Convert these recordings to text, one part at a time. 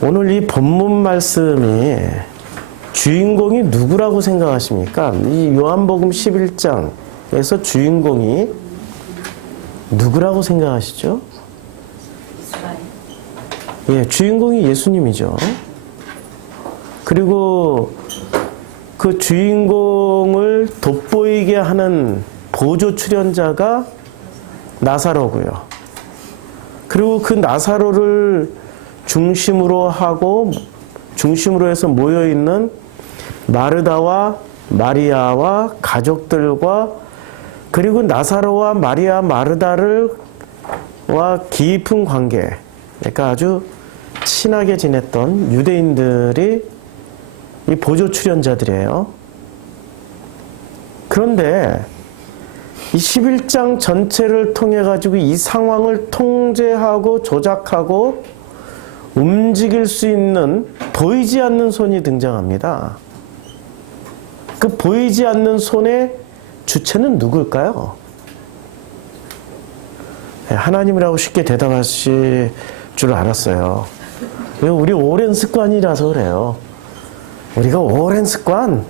오늘 이 본문 말씀이 주인공이 누구라고 생각하십니까? 이 요한복음 11장에서 주인공이 누구라고 생각하시죠? 예, 주인공이 예수님이죠. 그리고 그 주인공을 돋보이게 하는 보조 출연자가 나사로고요. 그리고 그 나사로를 중심으로 해서 모여있는 마르다와 마리아와 가족들과 그리고 나사로와 마리아, 마르다와 깊은 관계, 그러니까 아주 친하게 지냈던 유대인들이 이 보조 출연자들이에요. 그런데 이 11장 전체를 통해 가지고 이 상황을 통제하고 조작하고 움직일 수 있는 보이지 않는 손이 등장합니다. 그 보이지 않는 손의 주체는 누굴까요? 하나님이라고 쉽게 대답하실 줄 알았어요. 우리 오랜 습관이라서 그래요. 우리가 오랜 습관,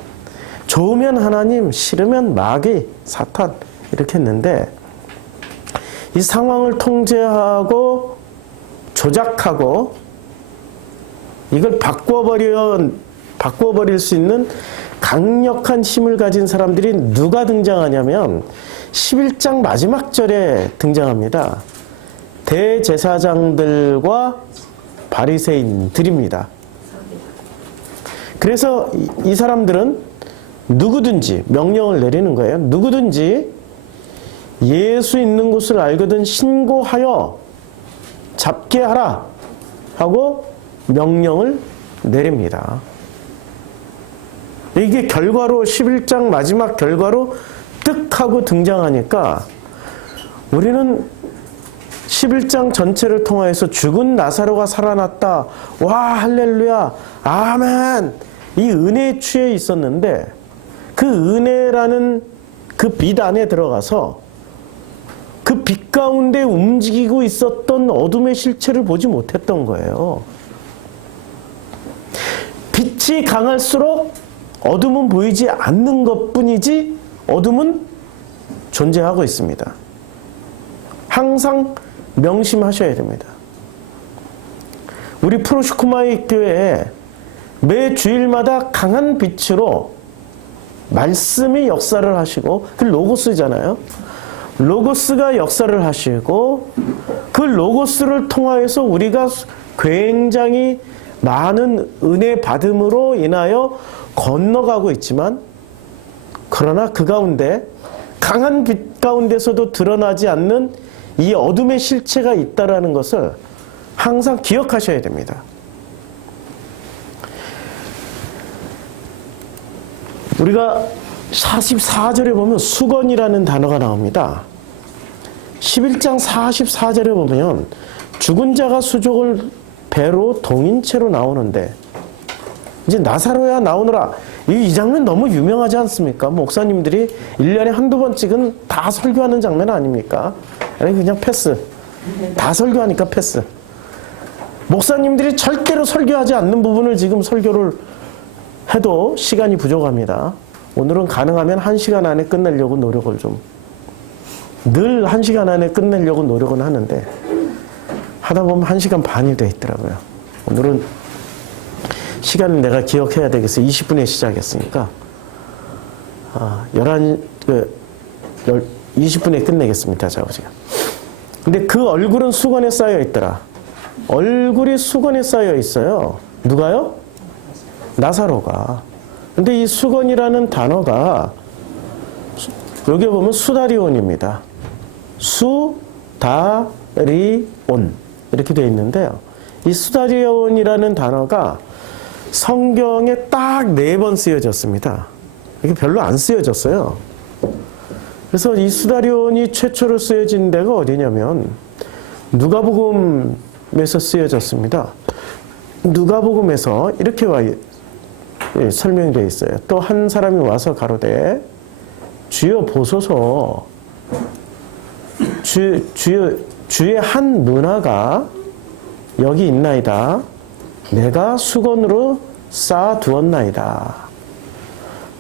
좋으면 하나님, 싫으면 마귀, 사탄 이렇게 했는데 이 상황을 통제하고 조작하고 이걸 바꿔버릴 수 있는 강력한 힘을 가진 사람들이 누가 등장하냐면 11장 마지막 절에 등장합니다. 대제사장들과 바리새인들입니다. 그래서 이 사람들은 누구든지 명령을 내리는 거예요. 누구든지 예수 있는 곳을 알거든 신고하여 잡게 하라 하고 명령을 내립니다. 이게 결과로 11장 마지막 결과로 뜩 하고 등장하니까 우리는 11장 전체를 통하여서 죽은 나사로가 살아났다. 와, 할렐루야. 아멘. 이 은혜에 취해 있었는데 그 은혜라는 그 빛 안에 들어가서 그 빛 가운데 움직이고 있었던 어둠의 실체를 보지 못했던 거예요. 빛이 강할수록 어둠은 보이지 않는 것뿐이지 어둠은 존재하고 있습니다. 항상 명심하셔야 됩니다. 우리 프로슈크마이 교회에 매 주일마다 강한 빛으로 말씀이 역사를 하시고 그 로고스잖아요. 로고스가 역사를 하시고 그 로고스를 통하여서 우리가 굉장히 많은 은혜 받음으로 인하여 건너가고 있지만 그러나 그 가운데 강한 빛 가운데서도 드러나지 않는 이 어둠의 실체가 있다라는 것을 항상 기억하셔야 됩니다. 우리가 44절에 보면 수건이라는 단어가 나옵니다. 11장 44절에 보면 죽은 자가 수족을 배로 동인채로 나오는데 이제 나사로야 나오너라. 이 장면 너무 유명하지 않습니까? 목사님들이 1년에 한두 번씩은 다 설교하는 장면 아닙니까? 아니 그냥 패스. 다 설교하니까 패스. 목사님들이 절대로 설교하지 않는 부분을 지금 설교를 해도 시간이 부족합니다. 오늘은 가능하면 1시간 안에 끝내려고 노력을 좀 늘 1시간 안에 끝내려고 노력은 하는데 하다 보면 1시간 반이 돼 있더라고요. 오늘은 시간을 내가 기억해야 되겠어요. 20분에 시작했으니까 20분에 끝내겠습니다. 자, 보세요. 근데 그 얼굴은 수건에 쌓여 있더라. 얼굴이 수건에 쌓여 있어요. 누가요? 나사로가. 근데 이 수건이라는 단어가 여기 보면 수다리온입니다. 수다리온 이렇게 되어 있는데요. 이 수다리온이라는 단어가 성경에 딱 4번 쓰여졌습니다. 이게 별로 안 쓰여졌어요. 그래서 이 수다리온이 최초로 쓰여진 데가 어디냐면 누가복음에서 쓰여졌습니다. 누가복음에서 이렇게 설명되어 있어요. 또 한 사람이 와서 가로되 주여 보소서 주의 한 누나가 여기 있나이다. 내가 수건으로 쌓아두었나이다.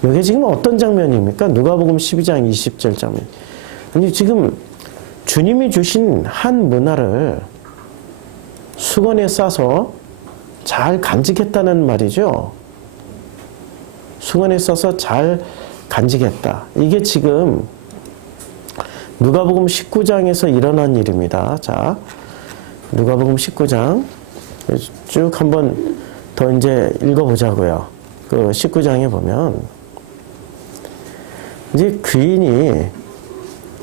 이게 지금 어떤 장면입니까? 누가복음 12장 20절 장면. 아니 지금 주님이 주신 한 문화를 수건에 싸서 잘 간직했다는 말이죠. 수건에 싸서 잘 간직했다. 이게 지금 누가복음 19장에서 일어난 일입니다. 자, 누가복음 19장 쭉 한번 더 이제 읽어보자고요. 그 19장에 보면 이제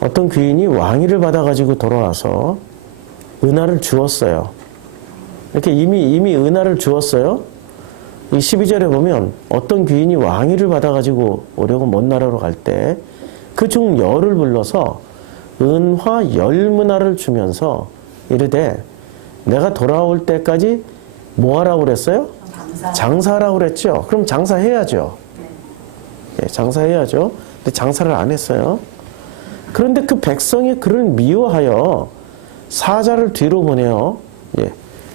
어떤 귀인이 왕위를 받아가지고 돌아와서 은하를 주었어요. 이렇게 이미 은하를 주었어요. 이 12절에 보면 어떤 귀인이 왕위를 받아가지고 오려고 먼 나라로 갈 때 그 중 열을 불러서 은화 10문화를 주면서 이르되 내가 돌아올 때까지 뭐 하라고 그랬어요? 장사하라고 그랬죠. 그럼 장사해야죠. 예, 장사해야죠. 근데 장사를 안 했어요. 그런데 그 백성이 그를 미워하여 사자를 뒤로 보내요. 예,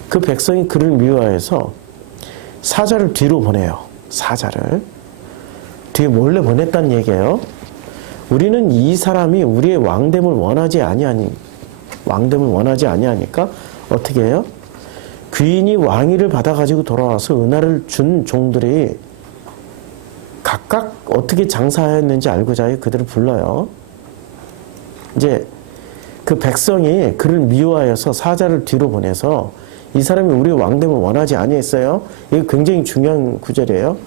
그 백성이 그를 미워해서 사자를 뒤로 보내요. 사자를. 뒤에 몰래 보냈다는 얘기예요. 우리는 이 사람이 우리의 왕됨을 원하지 아니하니까 어떻게 해요? 귀인이 왕위를 받아가지고 돌아와서 은하를 준 종들이 각각 어떻게 장사하였는지 알고자 하여 그들을 불러요. 이제 그 백성이 그를 미워하여서 사자를 뒤로 보내서 이 사람이 우리의 왕됨을 원하지 아니했어요. 이게 굉장히 중요한 구절이에요.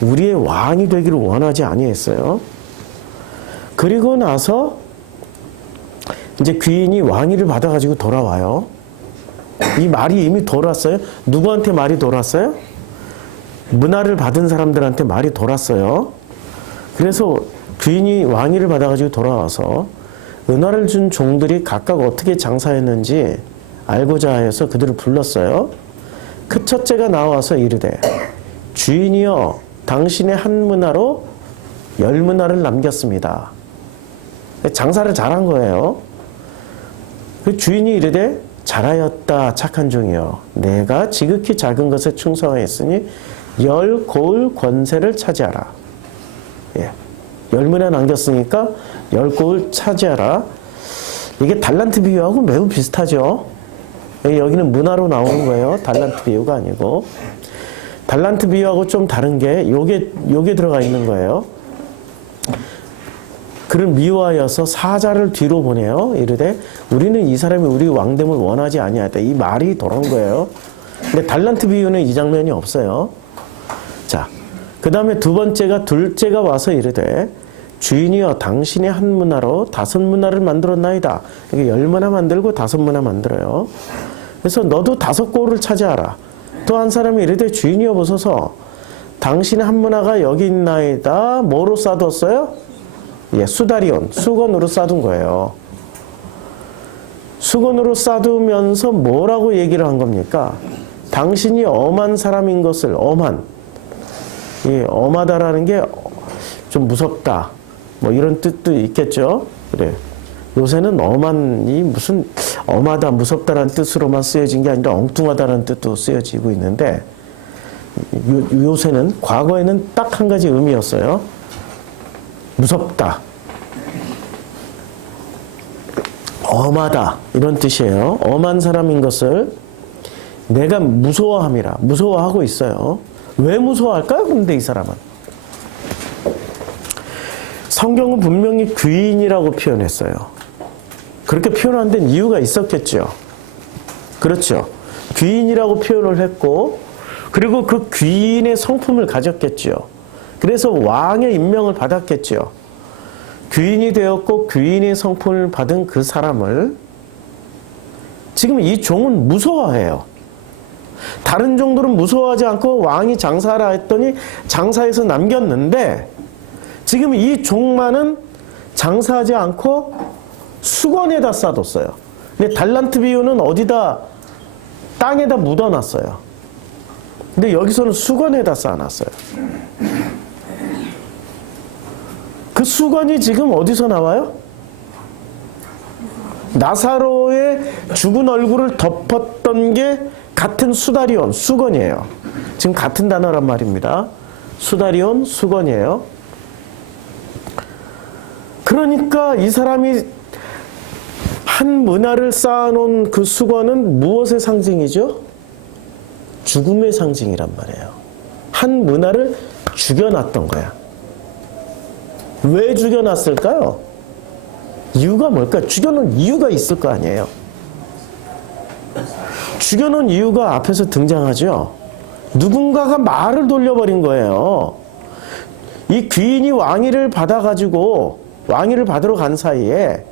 우리의 왕이 되기를 원하지 아니했어요. 그리고 나서 이제 귀인이 왕위를 받아가지고 돌아와요. 이 말이 이미 돌았어요. 누구한테 말이 돌았어요? 문화를 받은 사람들한테 말이 돌았어요. 그래서 귀인이 왕위를 받아가지고 돌아와서 은화를 준 종들이 각각 어떻게 장사했는지 알고자 해서 그들을 불렀어요. 그 첫째가 나와서 이르되 주인이여 당신의 한 문화로 10문화를 남겼습니다. 장사를 잘한 거예요. 그 주인이 이르되 잘하였다 착한 종이여 내가 지극히 작은 것에 충성하였으니 10고을 권세를 차지하라. 예. 10문화 남겼으니까 10고을 차지하라. 이게 달란트 비유하고 매우 비슷하죠. 여기는 문화로 나오는 거예요. 달란트 비유가 아니고. 달란트 비유하고 좀 다른 게 요게 들어가 있는 거예요. 그를 미워하여서 사자를 뒤로 보내요. 이르되 우리는 이 사람이 우리 왕됨을 원하지 아니하다. 이 말이 돌아온 거예요. 근데 달란트 비유는 이 장면이 없어요. 자, 그 다음에 둘째가 와서 이르되 주인이여 당신의 한 문화로 5문화를 만들었나이다. 이게 10문화 만들고 5문화 만들어요. 그래서 너도 5고을을 차지하라. 또 한 사람이 이르되 주인이여 보소서 당신의 한 문화가 여기 있나이다. 뭐로 싸뒀어요? 예, 수다리온, 수건으로 싸둔 거예요. 수건으로 싸두면서 뭐라고 얘기를 한 겁니까? 당신이 엄한 사람인 것을, 엄하다라는 게 좀 무섭다. 뭐 이런 뜻도 있겠죠. 그래. 요새는 엄한이 무슨 엄하다, 무섭다라는 뜻으로만 쓰여진 게 아니라 엉뚱하다라는 뜻도 쓰여지고 있는데 요새는 과거에는 딱 한 가지 의미였어요. 무섭다. 엄하다. 이런 뜻이에요. 엄한 사람인 것을 내가 무서워함이라. 무서워하고 있어요. 왜 무서워할까요? 근데 이 사람은. 성경은 분명히 귀인이라고 표현했어요. 그렇게 표현한 데는 이유가 있었겠죠. 그렇죠. 귀인이라고 표현을 했고 그리고 그 귀인의 성품을 가졌겠죠. 그래서 왕의 임명을 받았겠죠. 귀인이 되었고 귀인의 성품을 받은 그 사람을 지금 이 종은 무서워해요. 다른 종들은 무서워하지 않고 왕이 장사하라 했더니 장사해서 남겼는데 지금 이 종만은 장사하지 않고 수건에다 싸뒀어요. 근데 달란트 비유는 어디다 땅에다 묻어놨어요. 근데 여기서는 수건에다 쌓아놨어요. 그 수건이 지금 어디서 나와요? 나사로의 죽은 얼굴을 덮었던 게 같은 수다리온, 수건이에요. 지금 같은 단어란 말입니다. 수다리온, 수건이에요. 그러니까 이 사람이 한 문화를 쌓아놓은 그 수건은 무엇의 상징이죠? 죽음의 상징이란 말이에요. 한 문화를 죽여놨던 거야. 왜 죽여놨을까요? 이유가 뭘까? 죽여놓은 이유가 있을 거 아니에요. 죽여놓은 이유가 앞에서 등장하죠. 누군가가 말을 돌려버린 거예요. 이 귀인이 왕위를 받아가지고 왕위를 받으러 간 사이에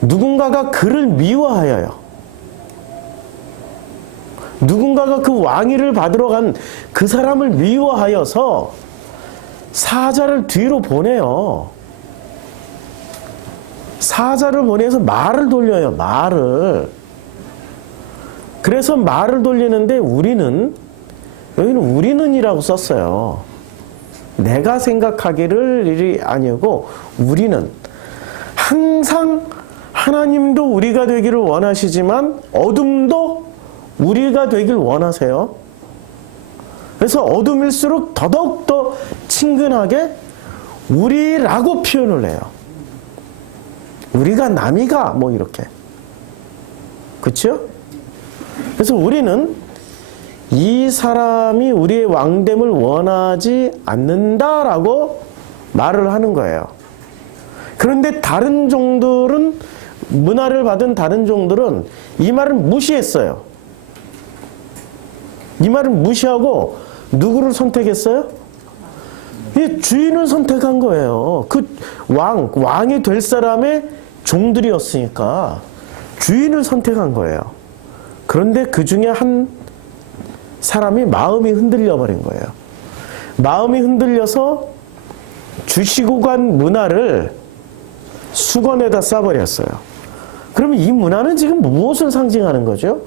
누군가가 그를 미워하여요. 누군가가 그 왕위를 받으러 간 그 사람을 미워하여서 사자를 뒤로 보내요. 사자를 보내서 말을 돌려요. 말을. 그래서 말을 돌리는데 우리는, 여기는 우리는이라고 썼어요. 내가 생각하기를 일이 아니고 우리는 항상 하나님도 우리가 되기를 원하시지만 어둠도 우리가 되길 원하세요. 그래서 어둠일수록 더더욱더 친근하게 우리라고 표현을 해요. 우리가 남이가 뭐 이렇게. 그렇죠? 그래서 우리는 이 사람이 우리의 왕됨을 원하지 않는다라고 말을 하는 거예요. 그런데 다른 종들은, 문화를 받은 다른 종들은 이 말을 무시했어요. 이 말을 무시하고 누구를 선택했어요? 이 주인을 선택한 거예요. 그 왕이 될 사람의 종들이었으니까 주인을 선택한 거예요. 그런데 그 중에 한 사람이 마음이 흔들려 버린 거예요. 마음이 흔들려서 주시고 간 문화를 수건에다 싸버렸어요. 그러면 이 문화는 지금 무엇을 상징하는 거죠?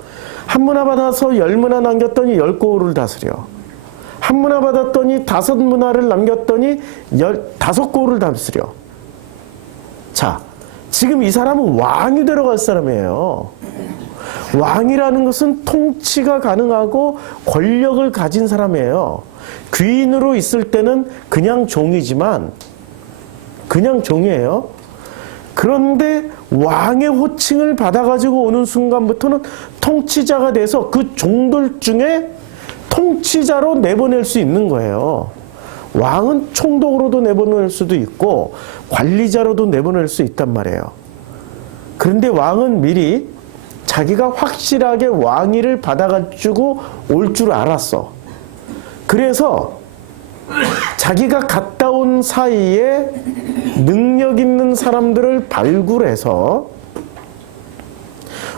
한 문화 받아서 10문화 남겼더니 10고을을 다스려. 한 문화 받았더니 5문화를 남겼더니 15고을을 다스려. 자, 지금 이 사람은 왕이 되러갈 사람이에요. 왕이라는 것은 통치가 가능하고 권력을 가진 사람이에요. 귀인으로 있을 때는 그냥 종이지만, 그냥 종이에요. 그런데 왕의 호칭을 받아가지고 오는 순간부터는 통치자가 돼서 그 종들 중에 통치자로 내보낼 수 있는 거예요. 왕은 총독으로도 내보낼 수도 있고 관리자로도 내보낼 수 있단 말이에요. 그런데 왕은 미리 자기가 확실하게 왕위를 받아가지고 올 줄 알았어. 그래서 자기가 갔다 온 사이에 능력 있는 사람들을 발굴해서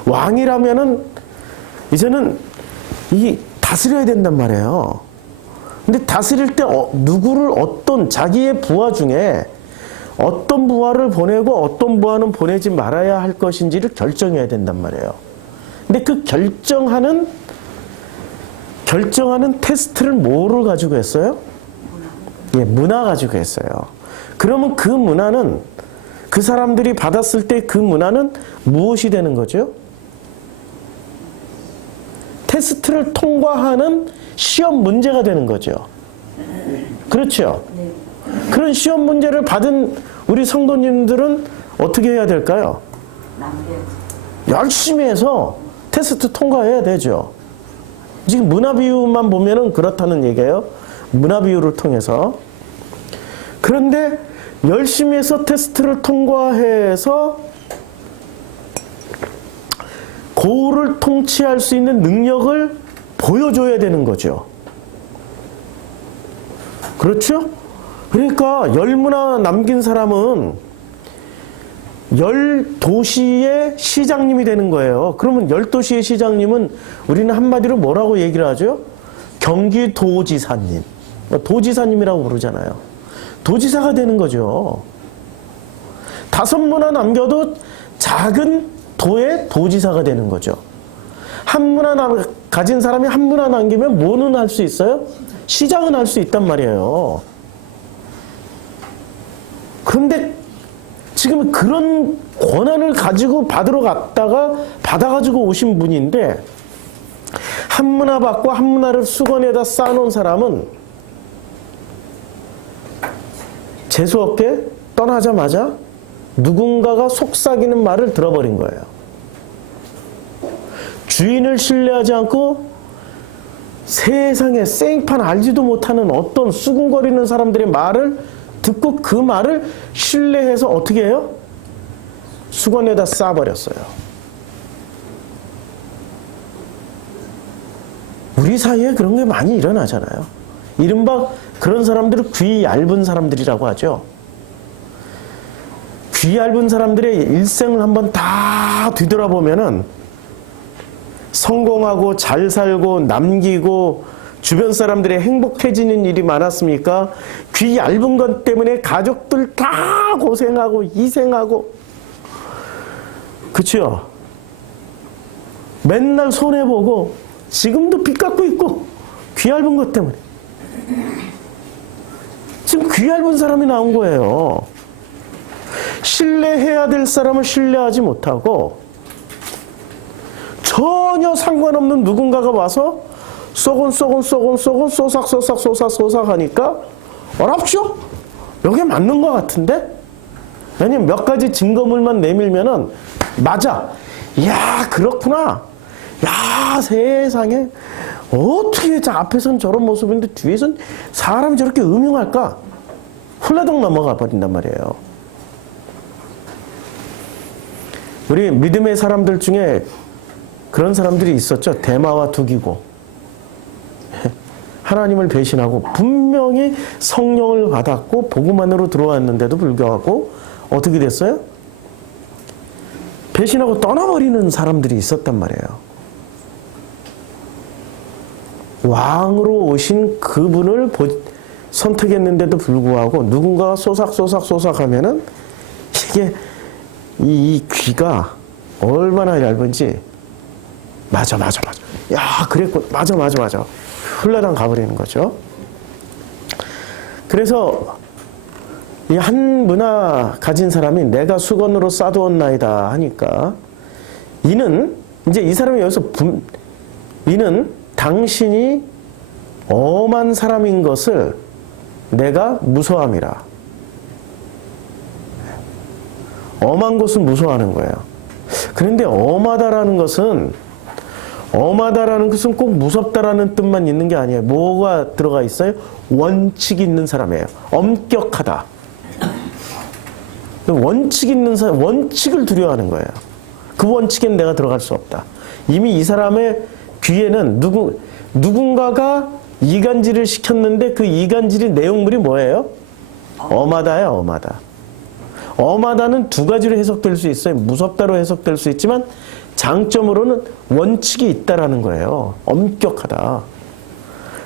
왕이라면은 이제는 이 다스려야 된단 말이에요. 근데 다스릴 때 누구를 어떤 자기의 부하 중에 어떤 부하를 보내고 어떤 부하는 보내지 말아야 할 것인지를 결정해야 된단 말이에요. 근데 그 결정하는 테스트를 뭐를 가지고 했어요? 예, 문화 가지고 했어요. 그러면 그 문화는, 그 사람들이 받았을 때 그 문화는 무엇이 되는 거죠? 테스트를 통과하는 시험 문제가 되는 거죠. 그렇죠? 그런 시험 문제를 받은 우리 성도님들은 어떻게 해야 될까요? 열심히 해서 테스트 통과해야 되죠. 지금 문화 비유만 보면은 그렇다는 얘기예요. 문화 비유를 통해서. 그런데 열심히 해서 테스트를 통과해서 고을을 통치할 수 있는 능력을 보여줘야 되는 거죠. 그렇죠? 그러니까 10문화 남긴 사람은 10도시의 시장님이 되는 거예요. 그러면 10도시의 시장님은 우리는 한마디로 뭐라고 얘기를 하죠? 경기도지사님. 도지사님이라고 부르잖아요. 도지사가 되는 거죠. 5문화 남겨도 작은 도의 도지사가 되는 거죠. 한 문화 가진 사람이 한 문화 남기면 뭐는 할 수 있어요? 시장은 할 수 있단 말이에요. 그런데 지금 그런 권한을 가지고 받으러 갔다가 받아가지고 오신 분인데 한문화 받고 한문화를 수건에다 쌓아놓은 사람은 재수없게 떠나자마자 누군가가 속삭이는 말을 들어버린 거예요. 주인을 신뢰하지 않고 세상에 생판 알지도 못하는 어떤 수군거리는 사람들의 말을 듣고 그 말을 신뢰해서 어떻게 해요? 수건에다 싸버렸어요. 우리 사이에 그런 게 많이 일어나잖아요. 이른바 그런 사람들을 귀 얇은 사람들이라고 하죠. 귀 얇은 사람들의 일생을 한번 다 뒤돌아보면은 성공하고 잘 살고 남기고 주변 사람들이 행복해지는 일이 많았습니까? 귀 얇은 것 때문에 가족들 다 고생하고 희생하고, 그쵸? 맨날 손해보고 지금도 빚 갚고 있고 귀 얇은 것 때문에. 지금 귀 얇은 사람이 나온 거예요. 신뢰해야 될 사람을 신뢰하지 못하고 전혀 상관없는 누군가가 와서 쏘삭 하니까 어랍쇼? 여기 맞는 것 같은데? 왜냐면 몇 가지 증거물만 내밀면은 맞아. 이야 그렇구나. 야 세상에 어떻게 앞에서는 저런 모습인데 뒤에서는 사람이 저렇게 음흉할까? 훌라덩 넘어가 버린단 말이에요. 우리 믿음의 사람들 중에 그런 사람들이 있었죠. 대마와 두기고. 하나님을 배신하고 분명히 성령을 받았고 복음 안으로 들어왔는데도 불구하고 어떻게 됐어요? 배신하고 떠나버리는 사람들이 있었단 말이에요. 왕으로 오신 그분을 선택했는데도 불구하고 누군가가 쏘삭 하면은 이게 이 귀가 얼마나 얇은지 맞아. 야 그랬고 맞아. 흘러당 가버리는 거죠. 그래서 이 한 문화 가진 사람이 내가 수건으로 싸두었나이다 하니까 이는 이제 이 사람이 여기서 이는 당신이 엄한 사람인 것을 내가 무서워함이라. 엄한 것을 무서워하는 거예요. 그런데 엄하다라는 것은 꼭 무섭다라는 뜻만 있는 게 아니에요. 뭐가 들어가 있어요? 원칙이 있는 사람이에요. 엄격하다. 원칙 있는 사람, 원칙을 두려워하는 거예요. 그 원칙에는 내가 들어갈 수 없다. 이미 이 사람의 귀에는 누군가가 이간질을 시켰는데 그 이간질의 내용물이 뭐예요? 엄하다야, 엄하다. 엄하다는 두 가지로 해석될 수 있어요. 무섭다로 해석될 수 있지만 장점으로는 원칙이 있다라는 거예요. 엄격하다.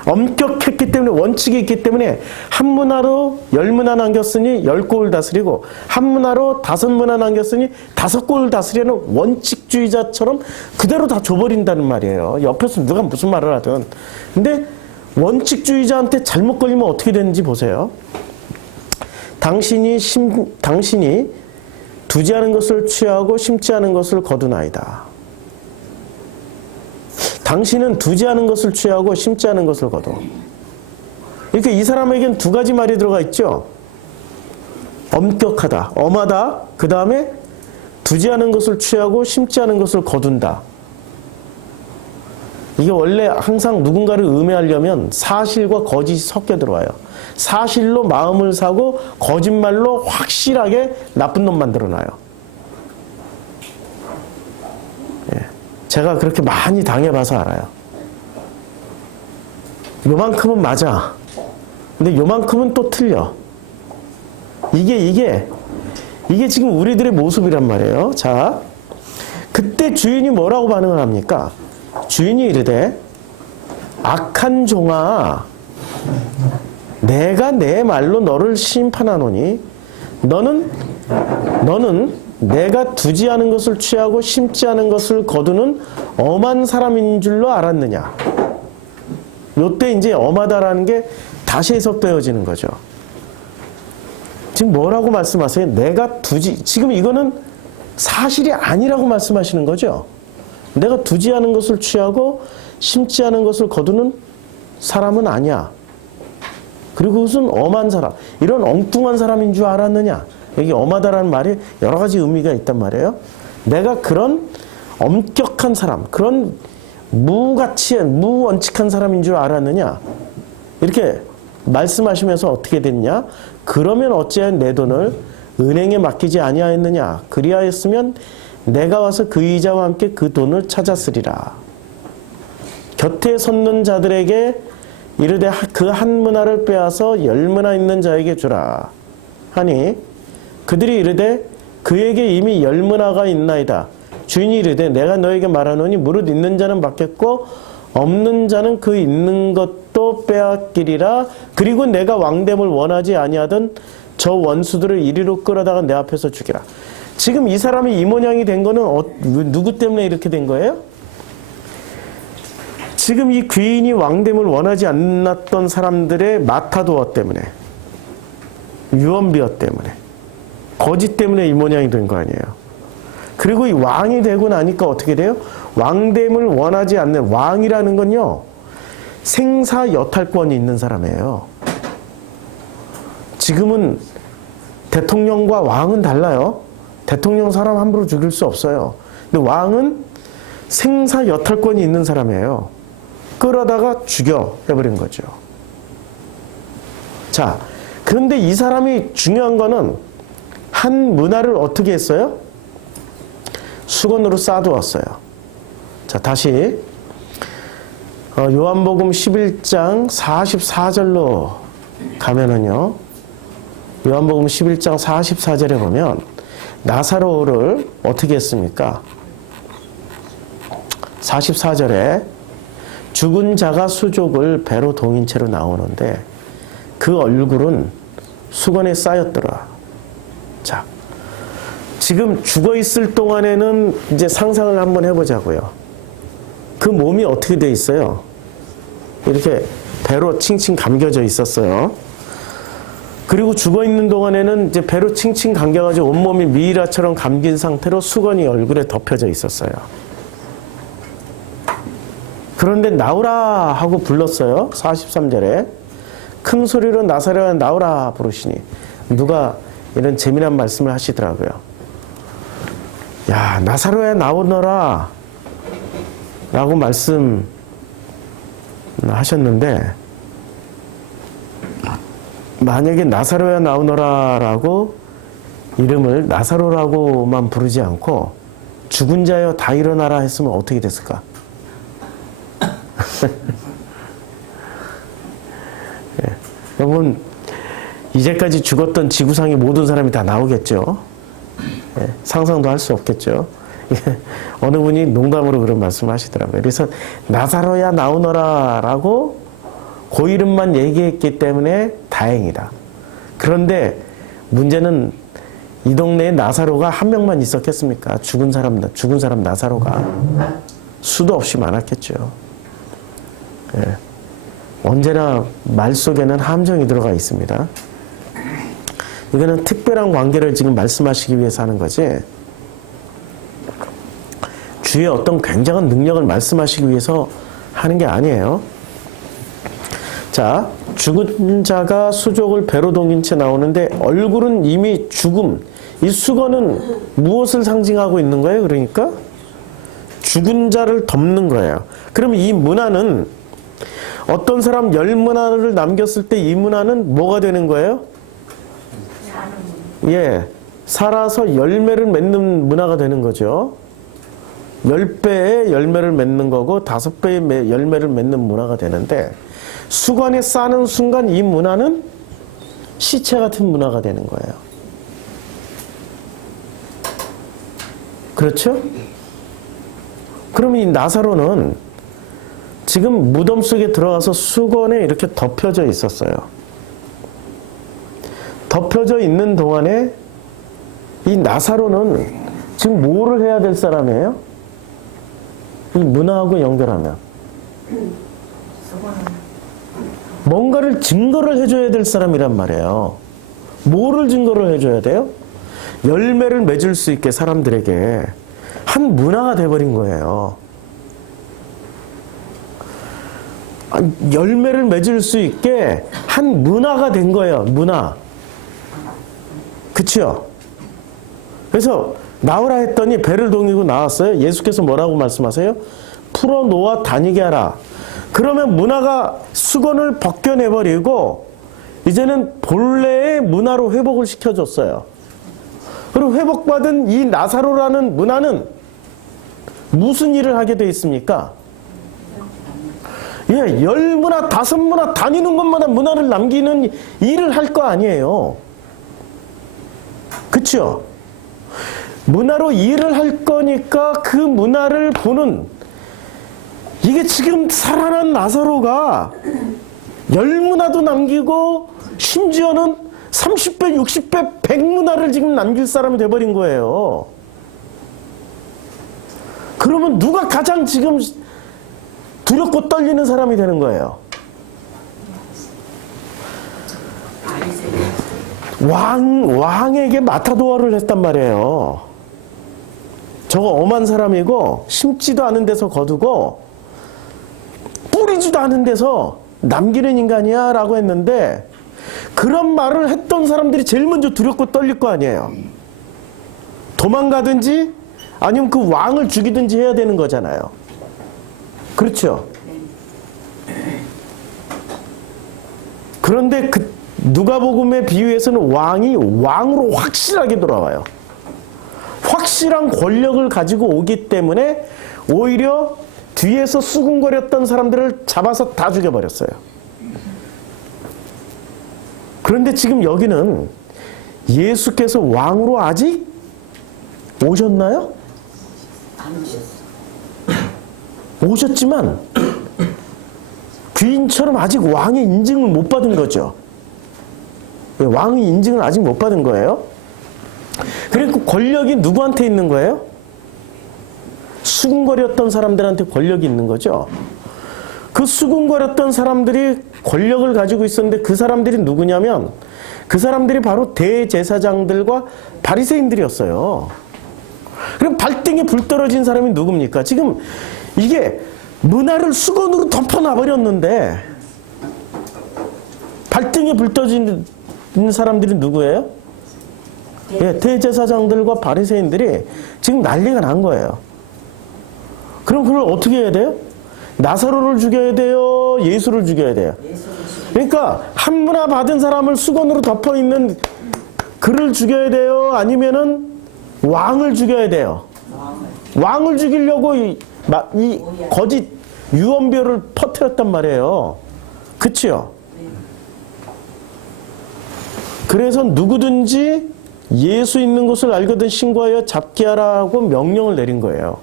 엄격했기 때문에 원칙이 있기 때문에 한 문화로 10문화 남겼으니 10골 다스리고 한 문화로 5문화 남겼으니 5골 다스리는 원칙주의자처럼 그대로 다 줘버린다는 말이에요. 옆에서 누가 무슨 말을 하든. 근데 원칙주의자한테 잘못 걸리면 어떻게 되는지 보세요. 당신이 두지 않은 것을 취하고 심지 않은 것을 거두나이다. 당신은 두지 않은 것을 취하고 심지 않은 것을 거둬. 이렇게 이 사람에겐 두 가지 말이 들어가 있죠. 엄격하다, 엄하다, 그 다음에 두지 않은 것을 취하고 심지 않은 것을 거둔다. 이게 원래 항상 누군가를 음해하려면 사실과 거짓이 섞여 들어와요. 사실로 마음을 사고 거짓말로 확실하게 나쁜 놈 만들어놔요. 예. 제가 그렇게 많이 당해봐서 알아요. 요만큼은 맞아. 근데 요만큼은 또 틀려. 이게 지금 우리들의 모습이란 말이에요. 자, 그때 주인이 뭐라고 반응을 합니까? 주인이 이르되 악한 종아, 내가 내 말로 너를 심판하노니 너는 내가 두지 않은 것을 취하고 심지 않은 것을 거두는 엄한 사람인 줄로 알았느냐. 요때 이제 엄하다라는 게 다시 해석되어지는 거죠. 지금 뭐라고 말씀하세요? 내가 두지, 지금 이거는 사실이 아니라고 말씀하시는 거죠. 내가 두지 않은 것을 취하고 심지 않은 것을 거두는 사람은 아니야. 그리고 그것은 엄한 사람, 이런 엉뚱한 사람인 줄 알았느냐. 여기 엄하다라는 말이 여러 가지 의미가 있단 말이에요. 내가 그런 엄격한 사람, 그런 무원칙한 사람인 줄 알았느냐. 이렇게 말씀하시면서 어떻게 됐냐. 그러면 어찌하여 내 돈을 은행에 맡기지 아니하였느냐. 그리하였으면 내가 와서 그 이자와 함께 그 돈을 찾았으리라. 곁에 섰는 자들에게 이르되 그 한 문화를 빼앗아 열 문화 있는 자에게 주라 하니 그들이 이르되 그에게 이미 열 문화가 있나이다. 주인이 이르되 내가 너에게 말하노니 무릇 있는 자는 받겠고 없는 자는 그 있는 것도 빼앗기리라. 그리고 내가 왕됨을 원하지 아니하던 저 원수들을 이리로 끌어다가 내 앞에서 죽이라. 지금 이 사람이 이 모양이 된 거는 누구 때문에 이렇게 된 거예요? 지금 이 귀인이 왕됨을 원하지 않았던 사람들의 마타도어 때문에, 유언비어 때문에, 거짓 때문에 이 모양이 된 거 아니에요. 그리고 이 왕이 되고 나니까 어떻게 돼요? 왕됨을 원하지 않는, 왕이라는 건요, 생사 여탈권이 있는 사람이에요. 지금은 대통령과 왕은 달라요. 대통령 사람 함부로 죽일 수 없어요. 근데 왕은 생사 여탈권이 있는 사람이에요. 끌어다가 죽여 해버린 거죠. 자, 그런데 이 사람이 중요한 거는 한 문화를 어떻게 했어요? 수건으로 싸두었어요. 자, 다시 요한복음 11장 44절로 가면은요, 요한복음 11장 44절에 보면 나사로를 어떻게 했습니까? 44절에 죽은 자가 수족을 배로 동인 채로 나오는데 그 얼굴은 수건에 쌓였더라. 자, 지금 죽어 있을 동안에는 이제 상상을 한번 해보자고요. 그 몸이 어떻게 돼 있어요? 이렇게 배로 칭칭 감겨져 있었어요. 그리고 죽어 있는 동안에는 이제 배로 칭칭 감겨가지고 온몸이 미이라처럼 감긴 상태로 수건이 얼굴에 덮여져 있었어요. 그런데 나오라 하고 불렀어요. 43절에 큰 소리로 나사로야 나오라 부르시니 누가 이런 재미난 말씀을 하시더라고요. 야, 나사로야 나오너라 라고 말씀하셨는데, 만약에 나사로야 나오너라 라고 이름을 나사로라고만 부르지 않고 죽은 자여 다 일어나라 했으면 어떻게 됐을까? 예. 여러분, 이제까지 죽었던 지구상의 모든 사람이 다 나오겠죠. 예. 상상도 할 수 없겠죠. 예. 어느 분이 농담으로 그런 말씀을 하시더라고요. 그래서 나사로야 나오너라 라고 그 이름만 얘기했기 때문에 다행이다. 그런데 문제는 이 동네에 나사로가 한 명만 있었겠습니까? 죽은 사람 나사로가 수도 없이 많았겠죠. 예. 언제나 말 속에는 함정이 들어가 있습니다. 이거는 특별한 관계를 지금 말씀하시기 위해서 하는 거지, 주의 어떤 굉장한 능력을 말씀하시기 위해서 하는 게 아니에요. 자, 죽은 자가 수족을 배로 동인 채 나오는데 얼굴은 이미 죽음. 이 수건은 무엇을 상징하고 있는 거예요? 그러니까 죽은 자를 덮는 거예요. 그럼 이 문화는 어떤 사람 열 문화를 남겼을 때 이 문화는 뭐가 되는 거예요? 예, 살아서 열매를 맺는 문화가 되는 거죠. 10배의 열매를 맺는 거고 5배의 열매를 맺는 문화가 되는데, 수건에 싸는 순간 이 문화는 시체 같은 문화가 되는 거예요. 그렇죠? 그럼 이 나사로는 지금 무덤 속에 들어가서 수건에 이렇게 덮여져 있었어요. 덮여져 있는 동안에 이 나사로는 지금 뭐를 해야 될 사람이에요? 이 문화하고 연결하면 뭔가를 증거를 해줘야 될 사람이란 말이에요. 뭐를 증거를 해줘야 돼요? 열매를 맺을 수 있게 사람들에게 한 문화가 돼버린 거예요. 열매를 맺을 수 있게 한 문화가 된 거예요. 문화. 그치요? 그래서 나오라 했더니 배를 동이고 나왔어요. 예수께서 뭐라고 말씀하세요? 풀어놓아 다니게 하라. 그러면 문화가 수건을 벗겨내버리고 이제는 본래의 문화로 회복을 시켜줬어요. 그리고 회복받은 이 나사로라는 문화는 무슨 일을 하게 돼 있습니까? 예, 10문화, 5문화 다니는 것마다 문화를 남기는 일을 할 거 아니에요. 그쵸? 문화로 일을 할 거니까 그 문화를 보는, 이게 지금 살아난 나사로가 10문화도 남기고 심지어는 30배, 60배, 100문화를 지금 남길 사람이 돼버린 거예요. 그러면 누가 가장 지금 두렵고 떨리는 사람이 되는 거예요? 왕에게 마타도어를 했단 말이에요. 저거 엄한 사람이고 심지도 않은 데서 거두고 뿌리지도 않은 데서 남기는 인간이야 라고 했는데, 그런 말을 했던 사람들이 제일 먼저 두렵고 떨릴 거 아니에요. 도망가든지 아니면 그 왕을 죽이든지 해야 되는 거잖아요. 그렇죠? 그런데 그 누가복음의 비유에서는 왕이 왕으로 확실하게 돌아와요. 확실한 권력을 가지고 오기 때문에 오히려 뒤에서 수군거렸던 사람들을 잡아서 다 죽여버렸어요. 그런데 지금 여기는 예수께서 왕으로 아직 오셨나요? 안 오셨어. 오셨지만 귀인처럼 아직 왕의 인증을 못 받은 거죠. 왕의 인증을 아직 못 받은 거예요. 그리고 권력이 누구한테 있는 거예요? 수군거렸던 사람들한테 권력이 있는 거죠. 그 수군거렸던 사람들이 권력을 가지고 있었는데 그 사람들이 누구냐면 그 사람들이 바로 대제사장들과 바리새인들이었어요. 그럼 발등에 불 떨어진 사람이 누굽니까? 지금 이게 문화를 수건으로 덮어놔버렸는데 발등에 불 떨어진 사람들이 누구예요? 예, 대제사장들과 바리새인들이 지금 난리가 난 거예요. 그럼 그걸 어떻게 해야 돼요? 나사로를 죽여야 돼요? 예수를 죽여야 돼요? 그러니까 한 문화 받은 사람을 수건으로 덮어 있는 그를 죽여야 돼요? 아니면은 왕을 죽여야 돼요? 왕을 죽이려고 이 거짓 유언비어를 퍼뜨렸단 말이에요. 그치요? 그래서 누구든지 예수 있는 곳을 알거든 신고하여 잡게 하라고 명령을 내린 거예요.